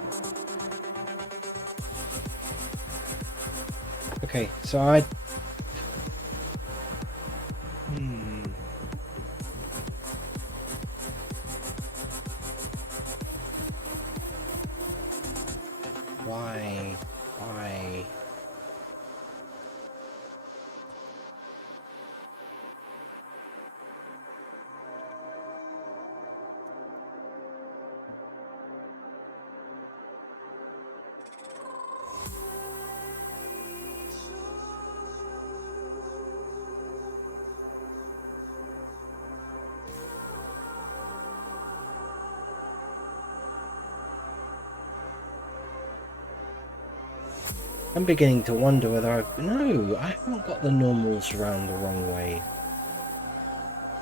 Okay, so Why? Why? I'm beginning to wonder whether No, I haven't got the normals around the wrong way.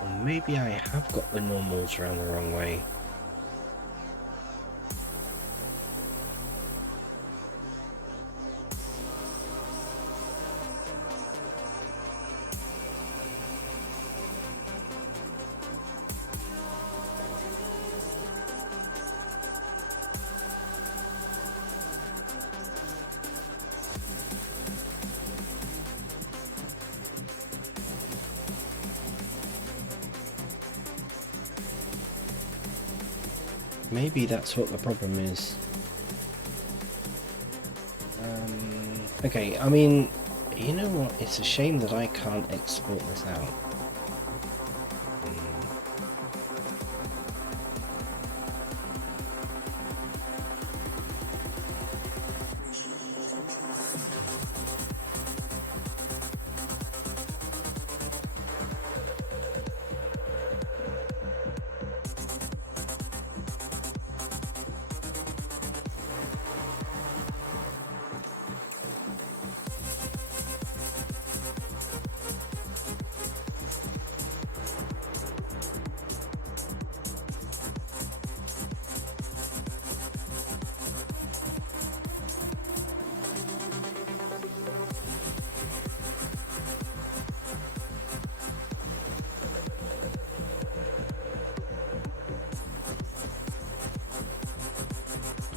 Or maybe I have got the normals around the wrong way. Maybe that's what the problem is. Okay, I mean, you know what? It's a shame that I can't export this out.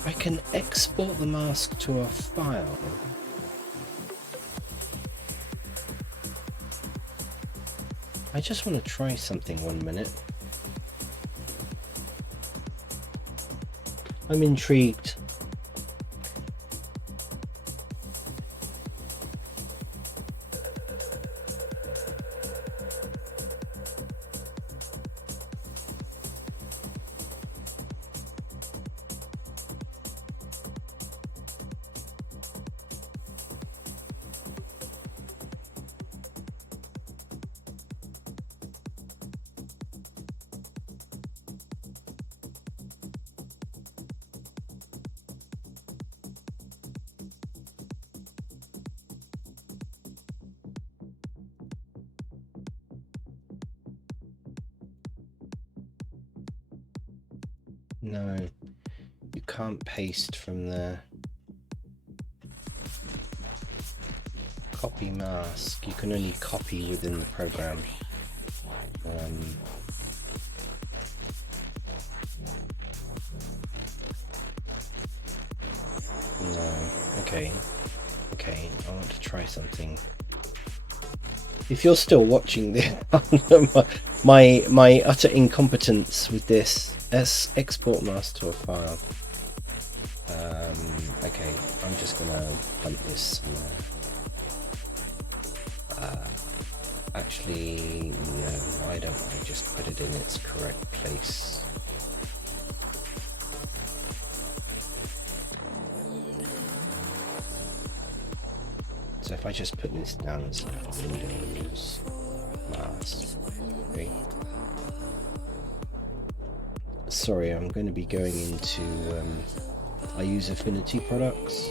I can export the mask to a file. I just want to try something 1 minute. I'm intrigued. No, you can't paste from there. Copy mask. You can only copy within the program. No. Okay. Okay, I want to try something. If you're still watching this, my utter incompetence with this. Let's export mask to a file. Okay, I'm just gonna dump this somewhere. Actually, no, why don't I just put it in its correct place? So if I just put this down as Windows mask, okay. Sorry, I'm going to be going into I use Affinity products.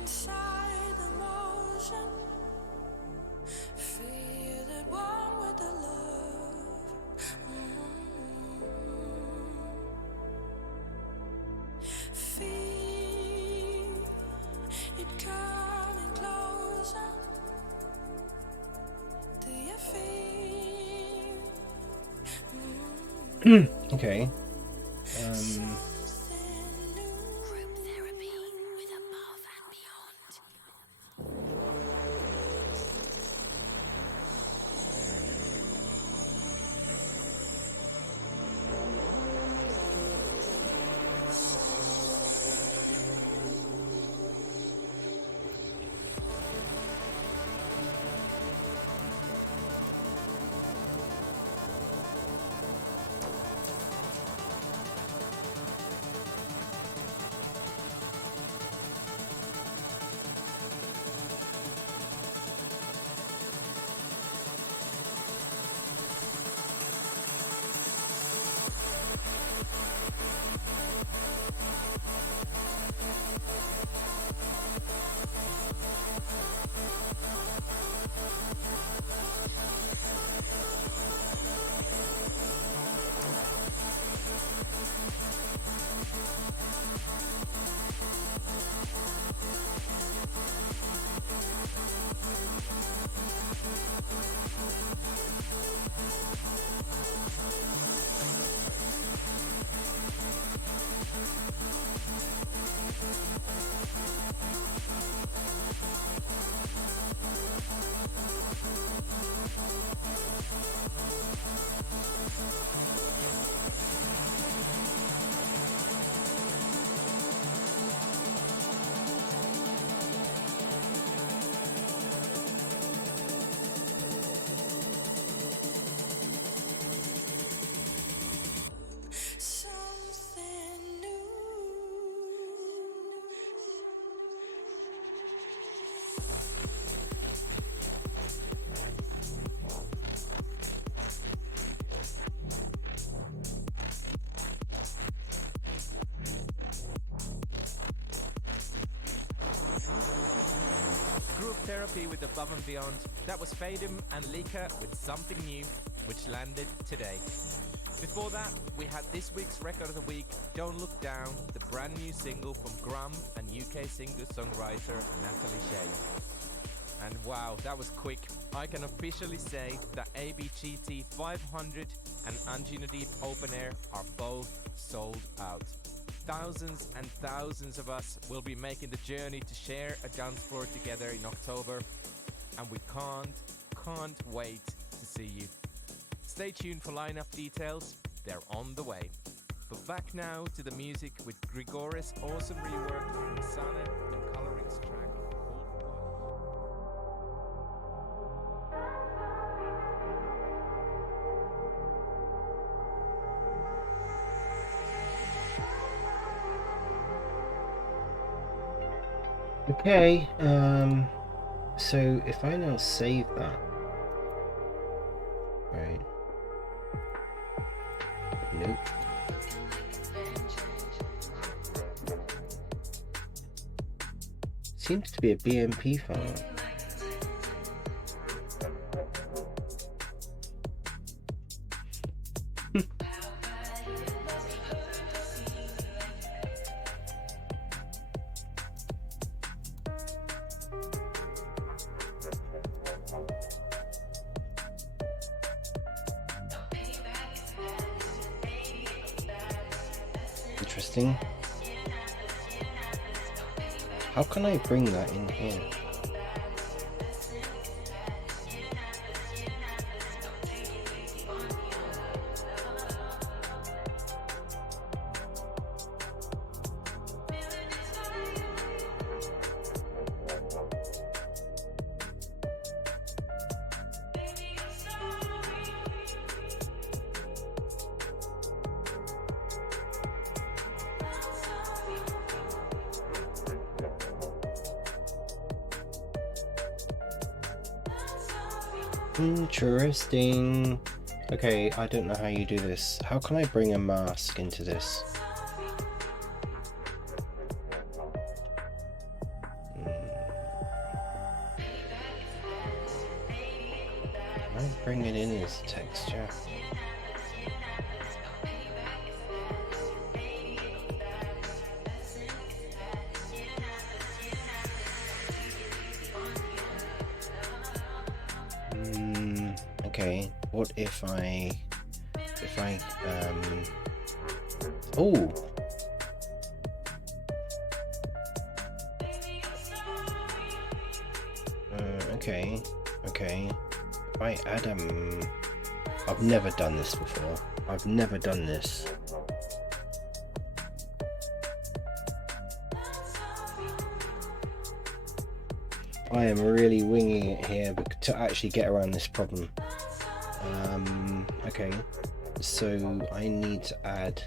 Inside the motion, feel it one with the love. Feel it coming closer. Do you feel? Okay. Group therapy with above and beyond. Therapy with Above and Beyond. That was Fadim and Lika with Something New, which landed today. Before that, we had this week's record of the week, Don't Look Down, the brand new single from Grum and UK singer-songwriter Natalie Shea. And wow, that was quick. I can officially say that ABGT 500 and Anjuna Deep Open Air are both sold out. Thousands and thousands of us will be making the journey to share a dance floor together in October, and we can't wait to see you. Stay tuned for lineup details, they're on the way. But back now to the music with Grigoris' awesome rework of Masana and Coloring's track Okay, so if I now save that, right? Nope. Seems to be a BMP file. Interesting. How can I bring that in here? Interesting. Okay, I don't know how you do this. How can I bring a mask into this? Can I bring it in as texture? Okay, what if I oh, okay, if I add I've never done this before. I've never done this. I am really winging it here to actually get around this problem. Okay, so I need to add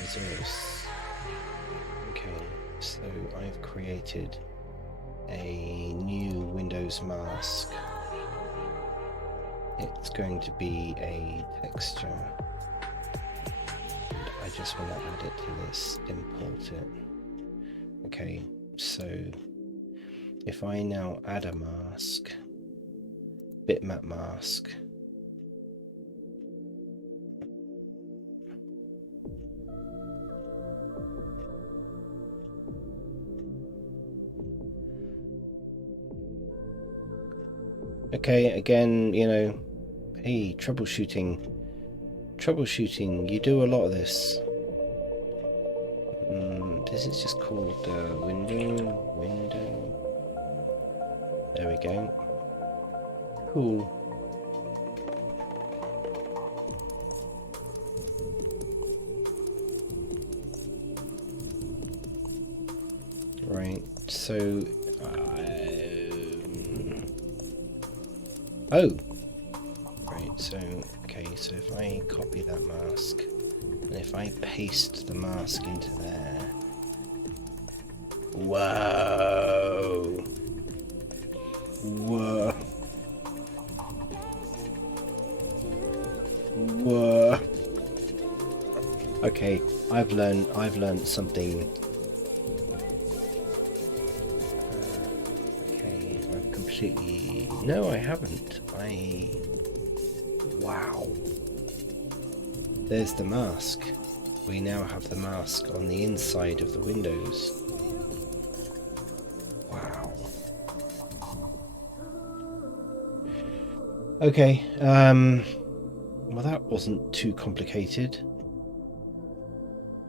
resource. Okay, so I've created a new Windows mask. It's going to be a texture. And I just want to add it to this, import it. Okay, so if I now add a mask, bitmap mask, okay, again, you know, hey, troubleshooting, you do a lot of this. This is just called window. There we go. Cool. Right, so oh, right, so okay, so if I copy that mask and if I paste the mask into there, whoa. Okay, I've learned something. No, I haven't. Wow. There's the mask. We now have the mask on the inside of the windows. Wow. Okay, well that wasn't too complicated.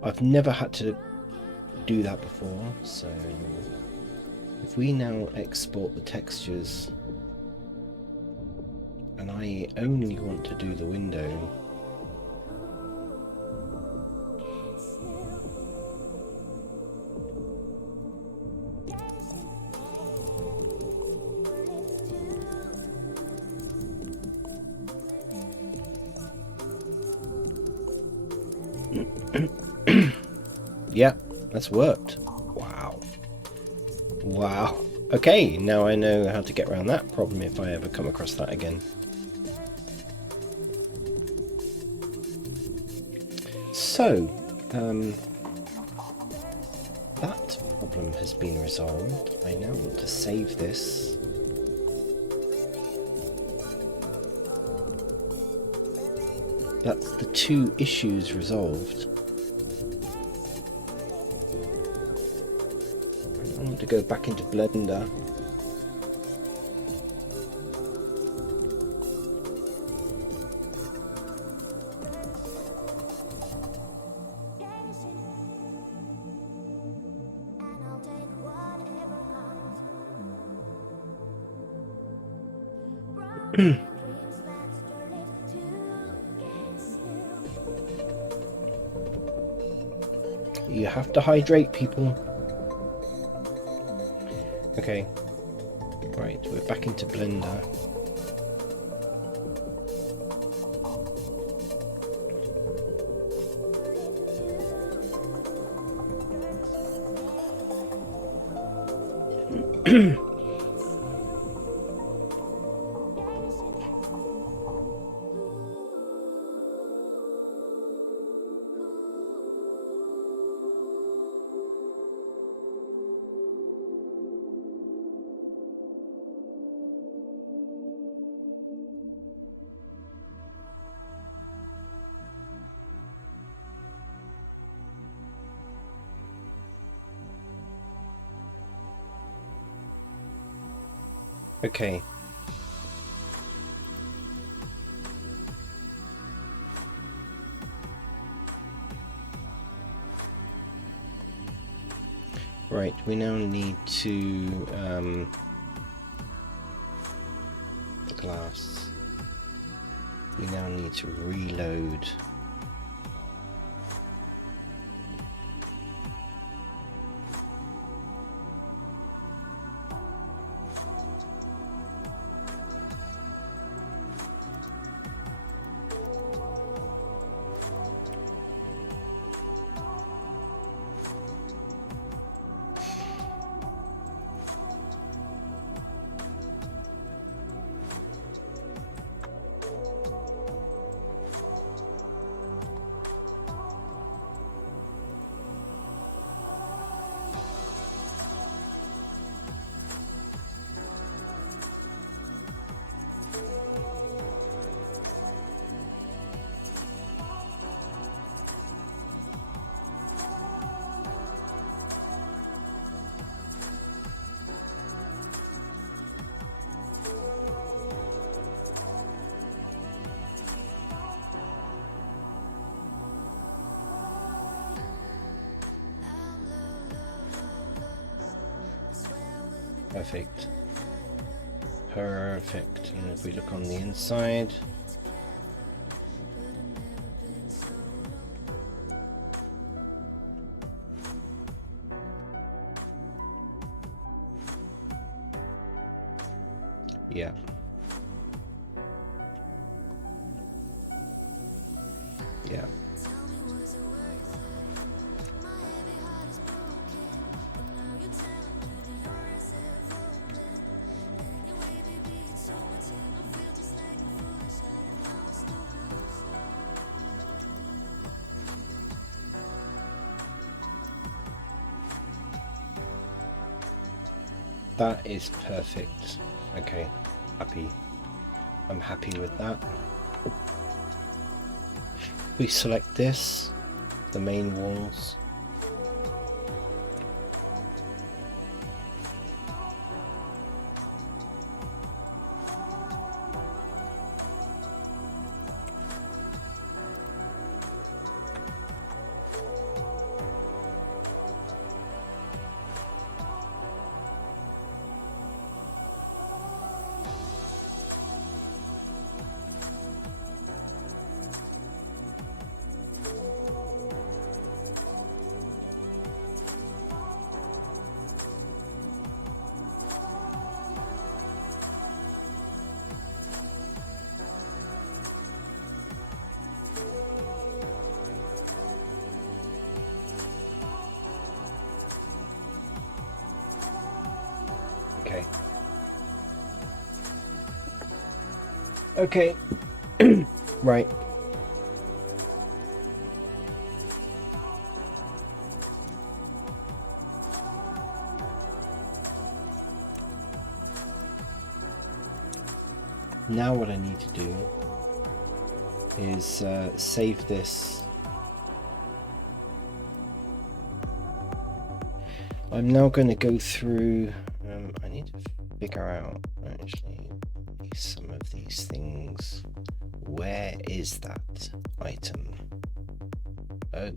I've never had to do that before, so if we now export the textures, and I only want to do the window, yeah, that's worked. Wow. Wow. Okay, now I know how to get around that problem if I ever come across that again. So, that problem has been resolved. I now want to save this. That's the 2 issues resolved. I want to go back into Blender. You have to hydrate, people. Okay. Right, we're back into Blender. Okay. Right, we now need to the glass. We now need to reload. Perfect. Perfect. And if we look on the inside, yeah. Yeah. That is perfect. Okay. I'm happy with that. We select this, the main walls. Okay. Okay. Right. Now what I need to do is save this. I'm now going to go through. I need to figure out actually some of these things. Where is that item? Oh.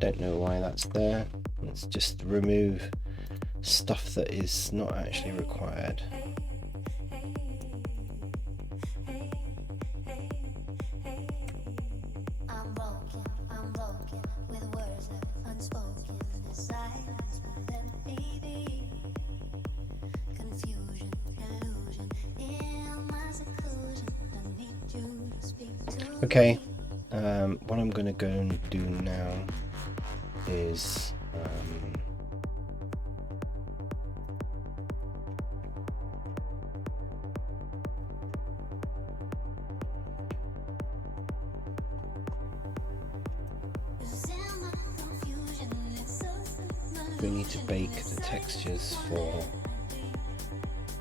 Don't know why that's there. Let's just remove stuff that is not actually required. I'm broken with words left unspoken. The silence won't let me be. Confusion, illusion, in my seclusion. I need you to speak to Okay, what I'm going to go and do now is we need to bake the textures for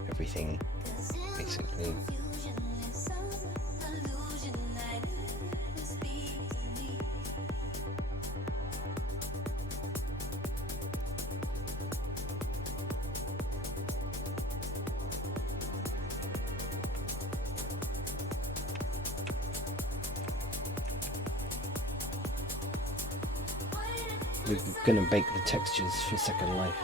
everything, basically. We're going to bake the textures for Second Life.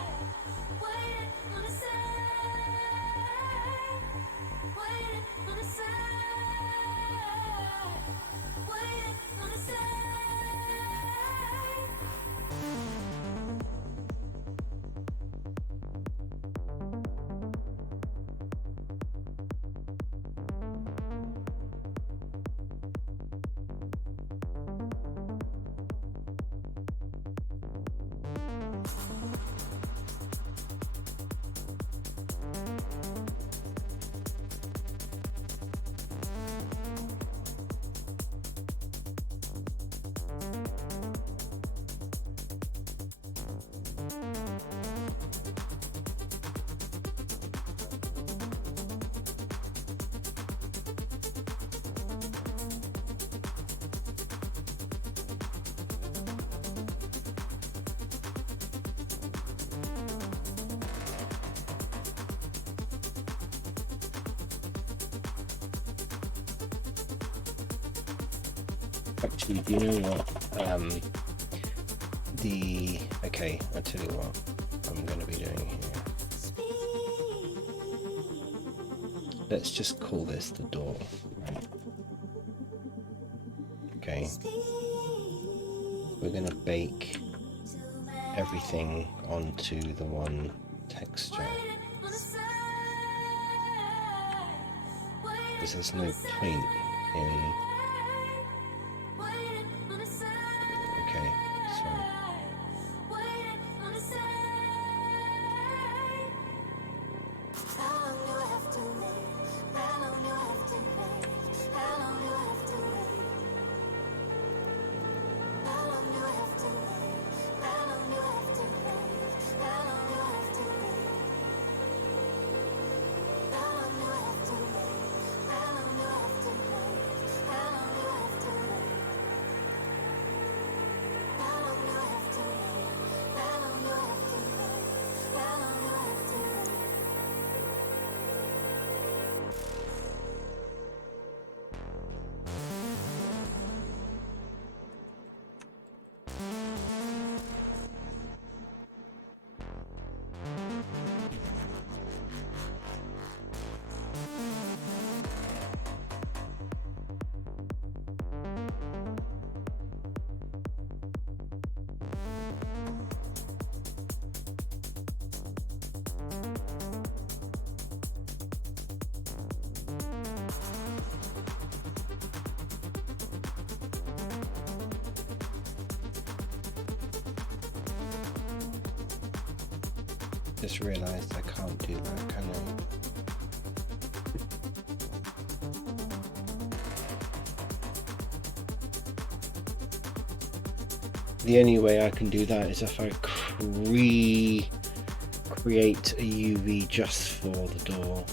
Actually, do you know what? Okay, I'll tell you what I'm going to be doing here. Let's just call this the door. Okay. We're going to bake everything onto the one texture. Because there's no point in... Okay, so... Just realised I can't do that, can I? The only way I can do that is if I create a UV just for the door.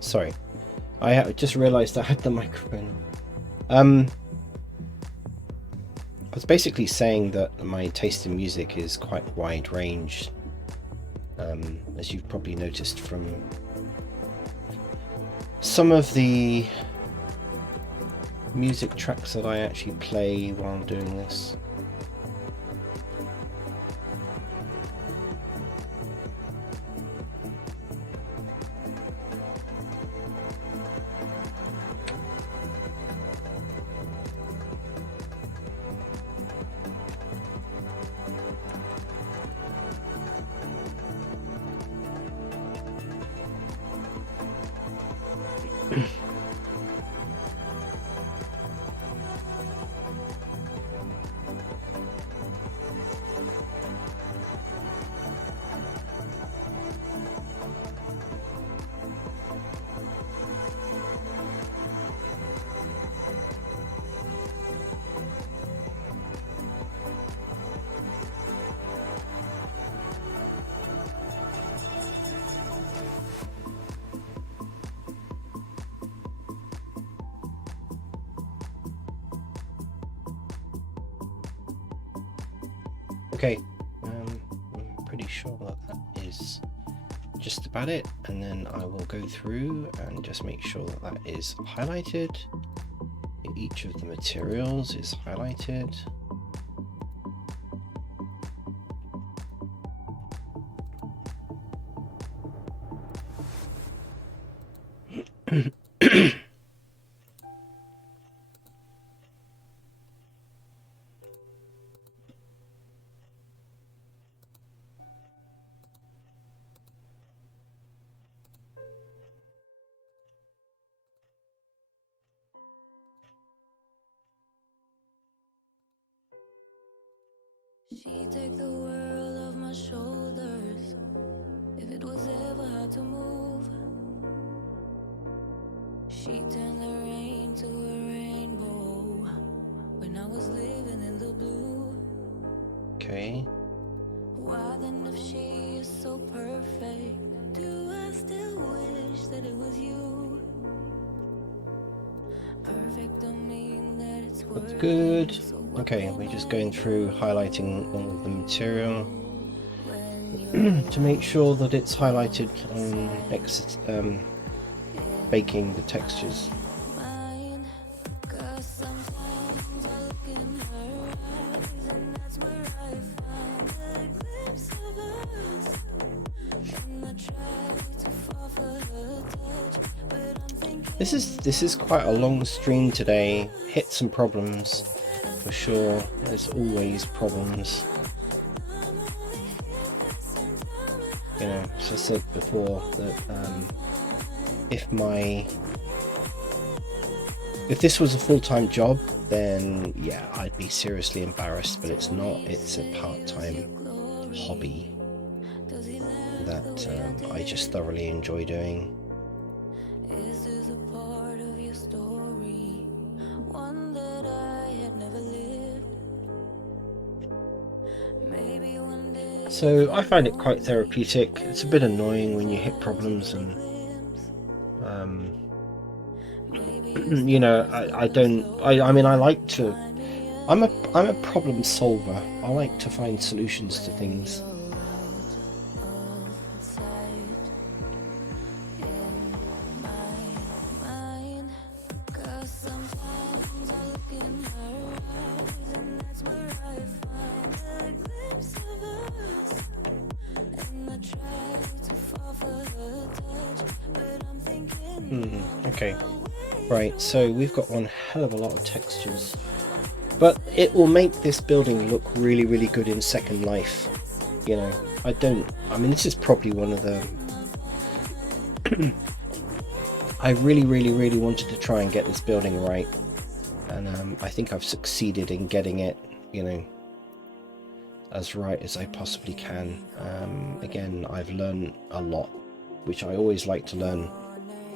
Sorry, I just realised I had the microphone on. I was basically saying that my taste in music is quite wide range, as you've probably noticed from some of the music tracks that I actually play while doing this. Okay, I'm pretty sure that that is just about it, and then I will go through and just make sure that that is highlighted. Each of the materials is highlighted. She take the world off my shoulders. If it was ever hard to move, she turned the rain to a rainbow when I was living in the blue. Okay. Why then, if she is so perfect, do I still wish that it was you? Perfect don't mean that it's That's worth good. it, so what Okay, can we're just I going through do highlighting all of the material when to make sure that it's highlighted baking the textures. mine? 'Cause sometimes I look in her eyes, and that's where I find a glimpse of us. And I try to fall for her touch, but I'm thinking This is quite a long stream today. Hit some problems for sure. There's always problems. You know, as I said before, that if this was a full-time job, then yeah, I'd be seriously embarrassed. But it's not. It's a part-time hobby that I just thoroughly enjoy doing. is this a part of your story, one that I had never lived? Maybe one day So I find it quite therapeutic. It's a bit annoying when you hit problems and you know, I mean I like to I'm a problem solver. I like to find solutions to things. mine. 'Cause sometimes I look in her eyes, and that's where I find a glimpse of us. And I try to fall for her touch, but I'm thinking Okay. Right, so we've got one hell of a lot of textures. But it will make this building look really, really good in Second Life. You know, I mean, this is probably one of the... I really, really, really wanted to try and get this building right. And I think I've succeeded in getting it, you know, as right as I possibly can. Again, I've learned a lot, which I always like to learn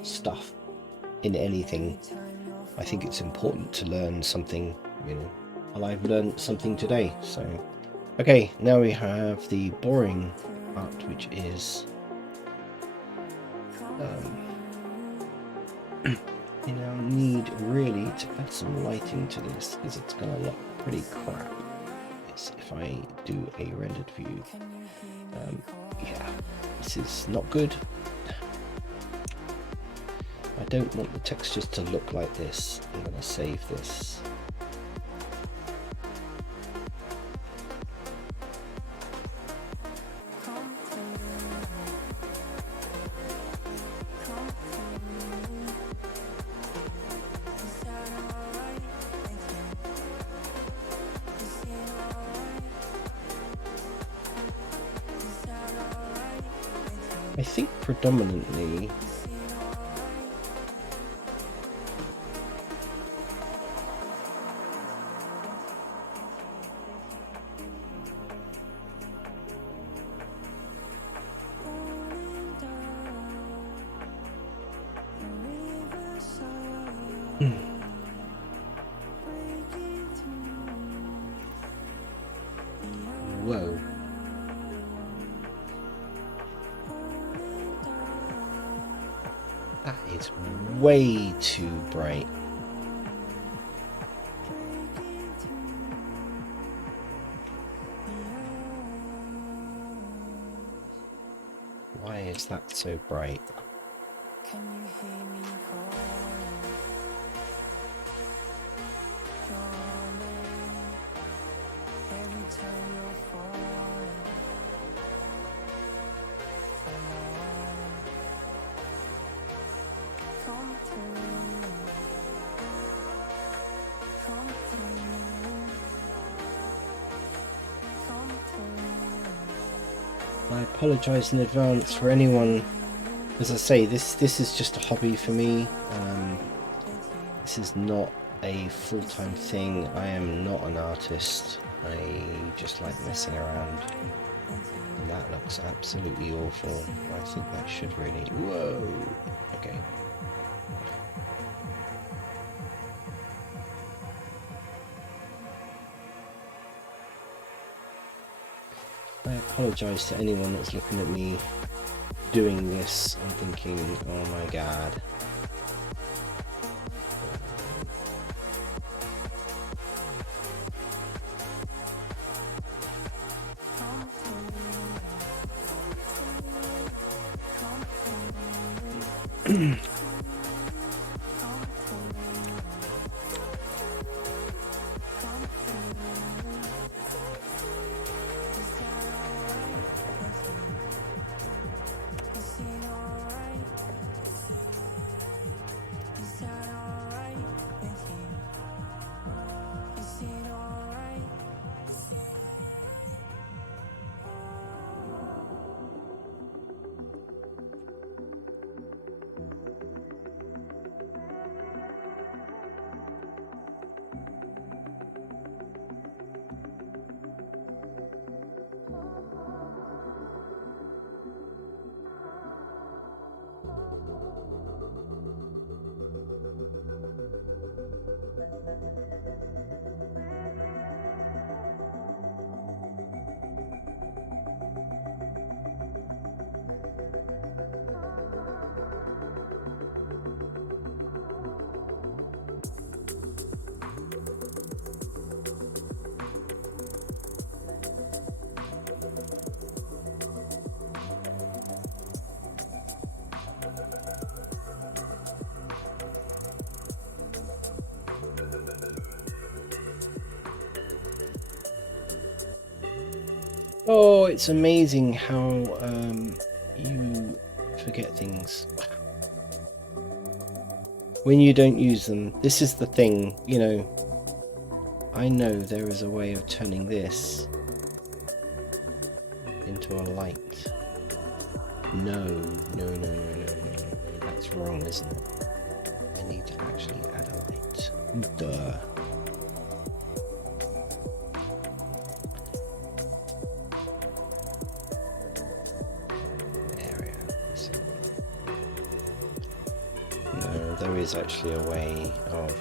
stuff in anything. I think it's important to learn something, you know, and I've learned something today. So okay, now we have the boring part, which is you know, need really to add some lighting to this because it's going to look pretty crap if I do a rendered view. Yeah, this is not good. I don't want the textures to look like this. I'm going to save this. I think predominantly whoa. That is way too bright. Why is that so bright? Can you hear me calling your name every time you're falling for love? Come through, come through, come through. I apologise in advance for anyone. As I say, this is just a hobby for me. This is not a full-time thing. I am not an artist. I just like messing around. And that looks absolutely awful. I think that should really... Whoa! Okay. I apologise to anyone that's looking at me doing this and thinking, oh my god. Oh, it's amazing how you forget things when you don't use them. This is the thing, you know. I know there is a way of turning this into a light. No, that's wrong, isn't it? I need to actually add a light. Duh. There is actually a way of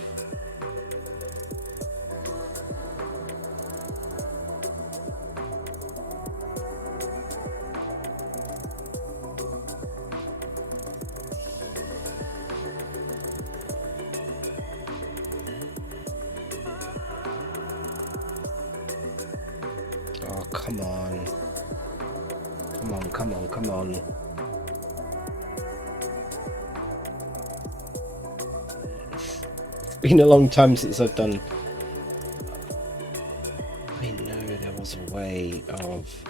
come on. Come on, come on, come on. It's been a long time since I've done... I know there was a way of...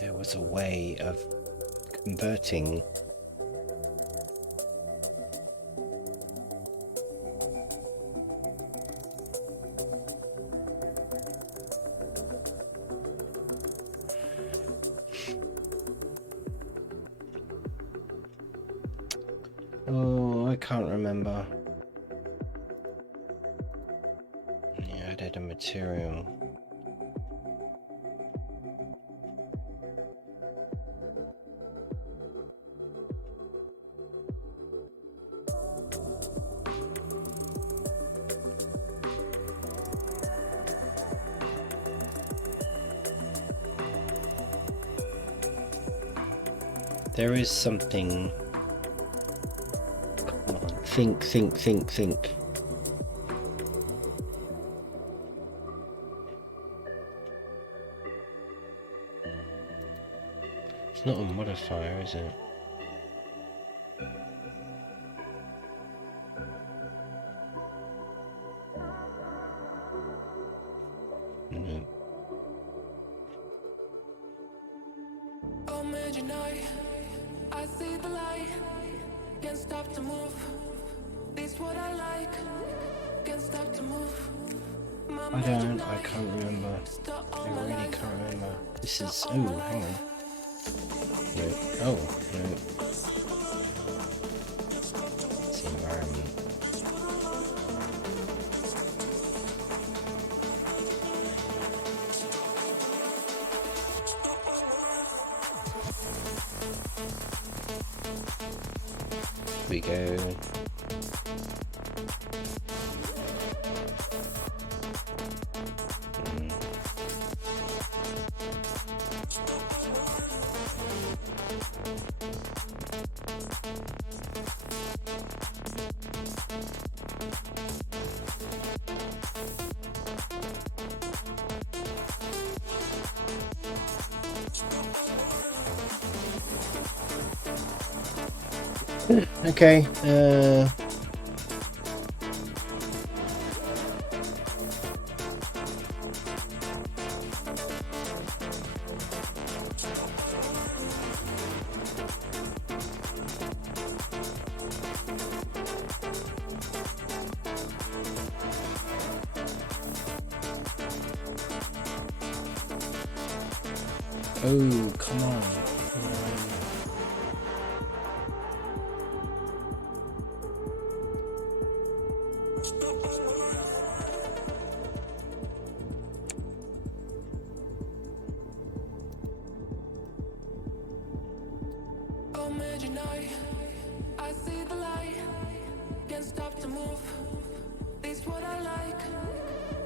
There was a way of converting I can't remember. Yeah, I did a material. There is something. Come on, think. It's not a modifier, is it? No. Imagine I see the light, can't stop to move. This what I like, can't stop to move. I can't remember. I really can't remember. This is, oh, hang on. No, oh, no. It's the environment. Here we go. Okay, oh, come on. Imagine I see the light, can't stop to move. This what I like,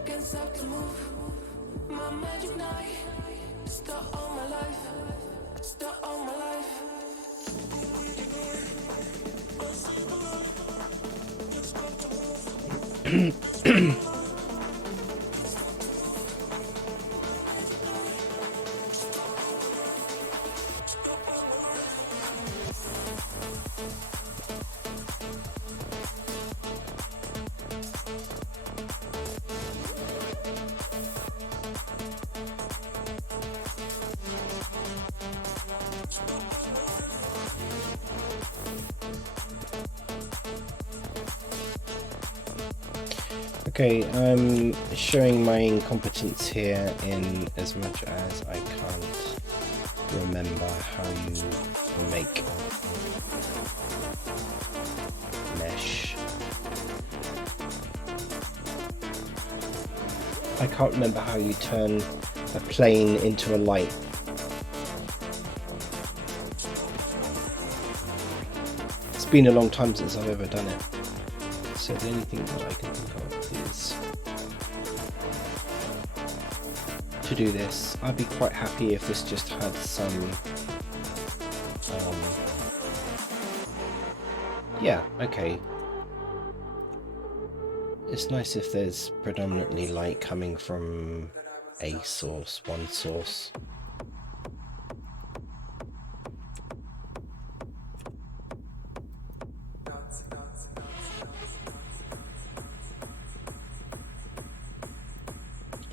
can't stop to move. My magic night, start all my life, start all my life. Okay, I'm showing my incompetence here in as much as I can't remember how you make mesh. I can't remember how you turn a plane into a light. It's been a long time since I've ever done it. So the only thing that I can think of is to do this. I'd be quite happy if this just had some yeah, okay. It's nice if there's predominantly light coming from a source, one source.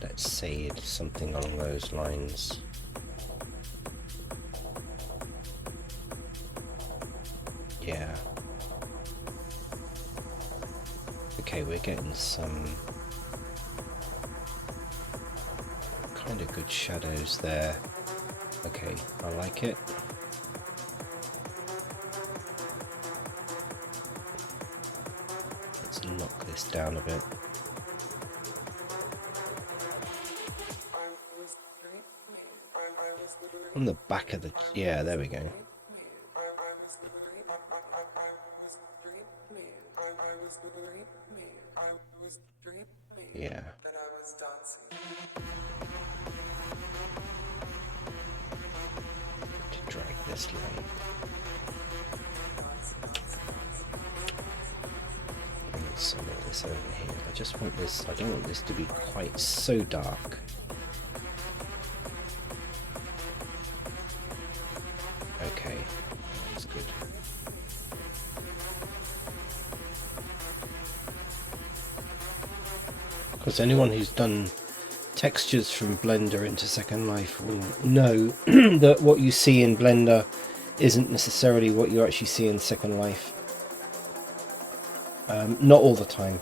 Let's say it's something along those lines. Yeah. Okay, we're getting some kind of good shadows there. Okay, I like it. Let's knock this down a bit. On the back of the... yeah, there we go. Yeah. To drag this light. Bring some of this over here. I just want this, I don't want this to be quite so dark. Okay, that's good. Because anyone who's done textures from Blender into Second Life will know that what you see in Blender isn't necessarily what you actually see in Second Life. Not all the time.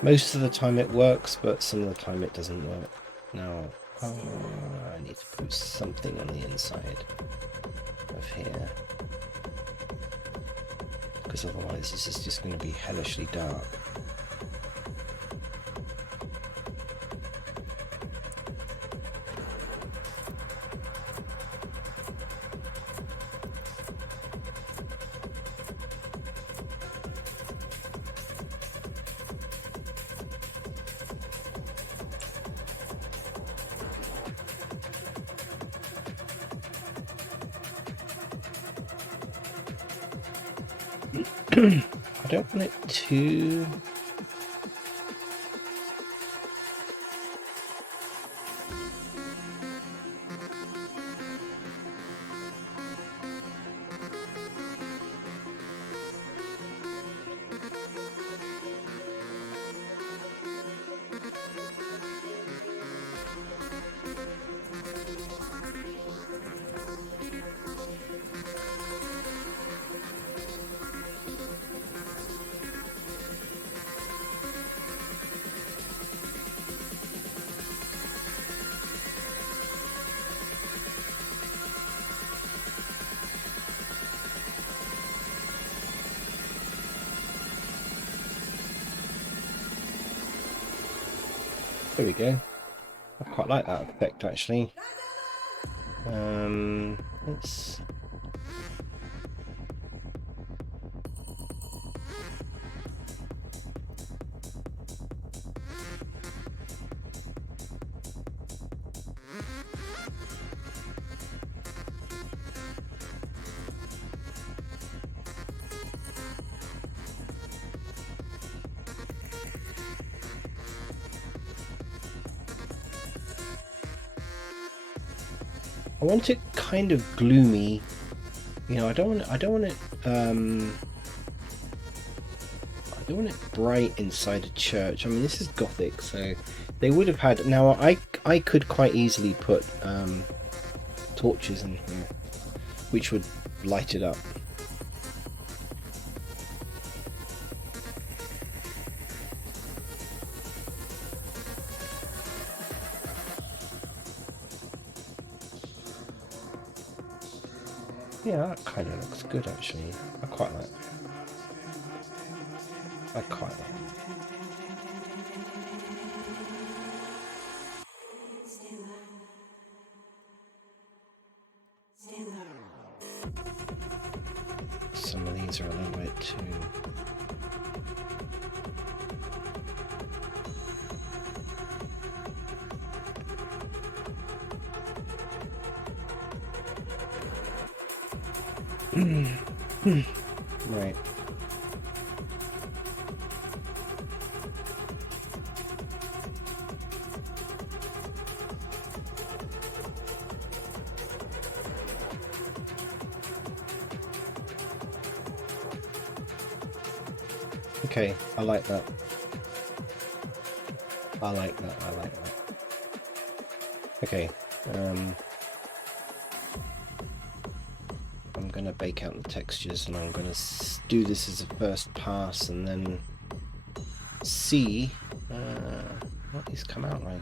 Most of the time it works, but some of the time it doesn't work. Now, I need to put something on the inside of here. Because otherwise this is just going to be hellishly dark. I don't want it too... There we go. I quite like that effect actually. Let's... I want it kind of gloomy, you know. I don't want it. I don't want it bright inside a church. I mean, this is Gothic, so they would have had. Now, I could quite easily put torches in here, which would light it up. Yeah, that kind of looks good actually. I quite like that. I quite like that. Some of these are a little bit too Right. Okay, I like that. I like that. I like that. Okay, I'm gonna bake out the textures, and I'm gonna do this as a first pass, and then see what these come out like.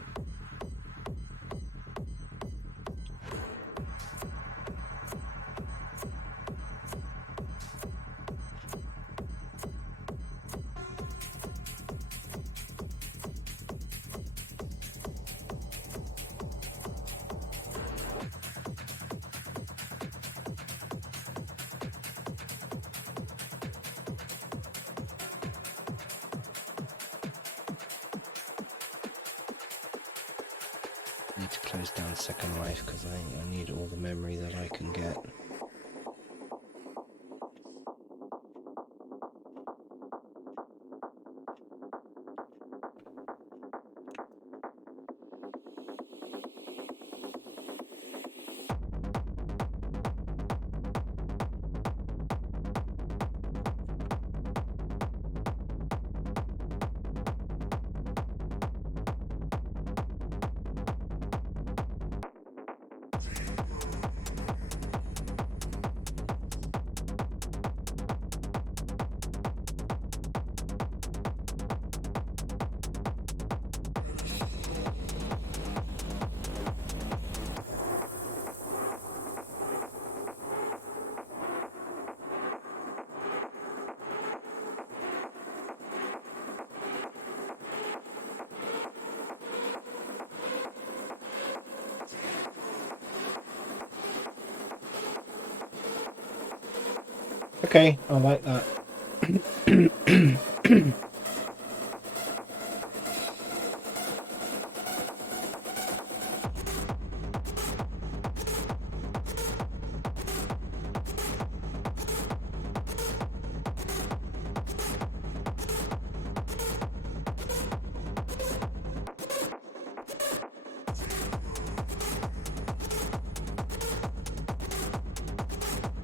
Need to close down Second Life because I need all the memory that I can get. Okay, I like that.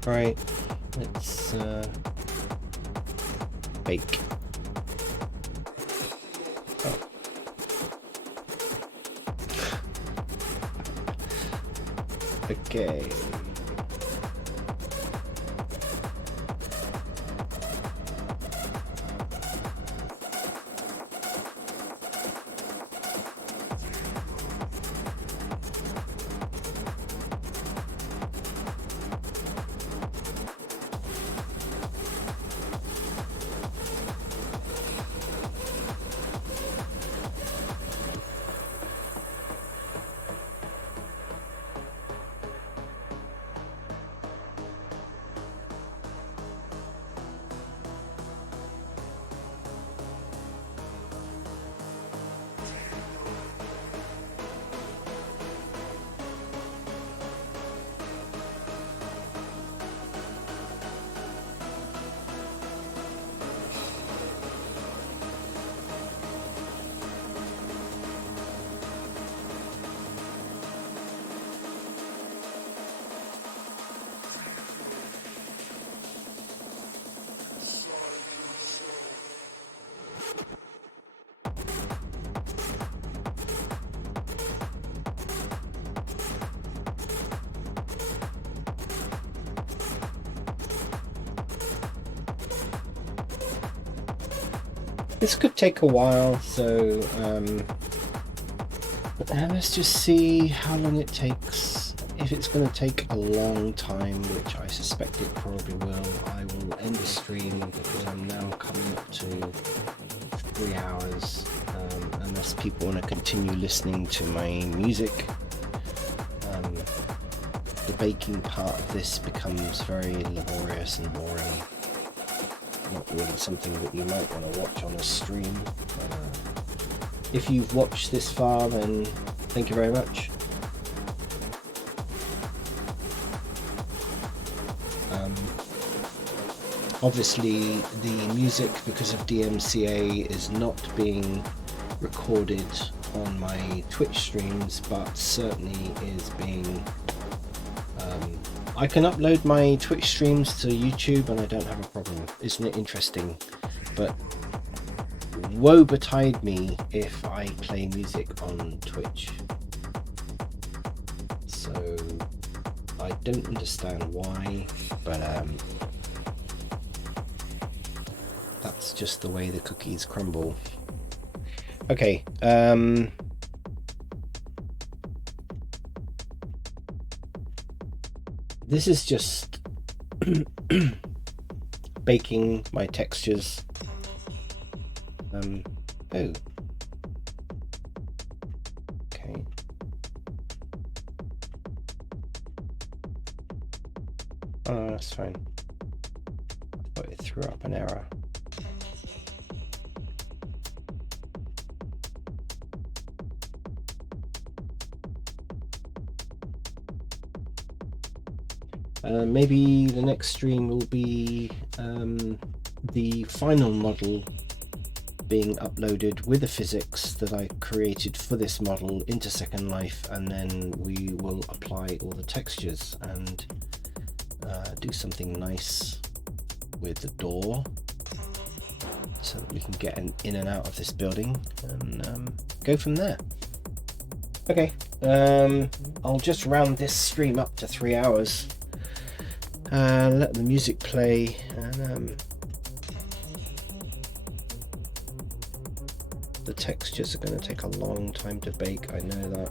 Right, let's bake. Oh. Okay. This could take a while, so let's just see how long it takes. If it's going to take a long time, which I suspect it probably will, I will end the stream because I'm now coming up to 3 hours, unless people want to continue listening to my music. The baking part of this becomes very laborious and boring. Not really something that you might want to watch on a stream. If you've watched this far, then thank you very much. Obviously the music, because of DMCA, is not being recorded on my Twitch streams, but certainly is being I can upload my Twitch streams to YouTube and I don't have a problem. Isn't it interesting? But woe betide me if I play music on Twitch. So I don't understand why, but that's just the way the cookies crumble. Okay, this is just baking my textures. Oh. Okay. Oh, that's fine. I thought it threw up an error. Maybe the next stream will be the final model being uploaded with the physics that I created for this model into Second Life, and then we will apply all the textures and do something nice with the door so that we can get in and out of this building and go from there. Okay, I'll just round this stream up to 3 hours. Let the music play, and the textures are going to take a long time to bake, I know that.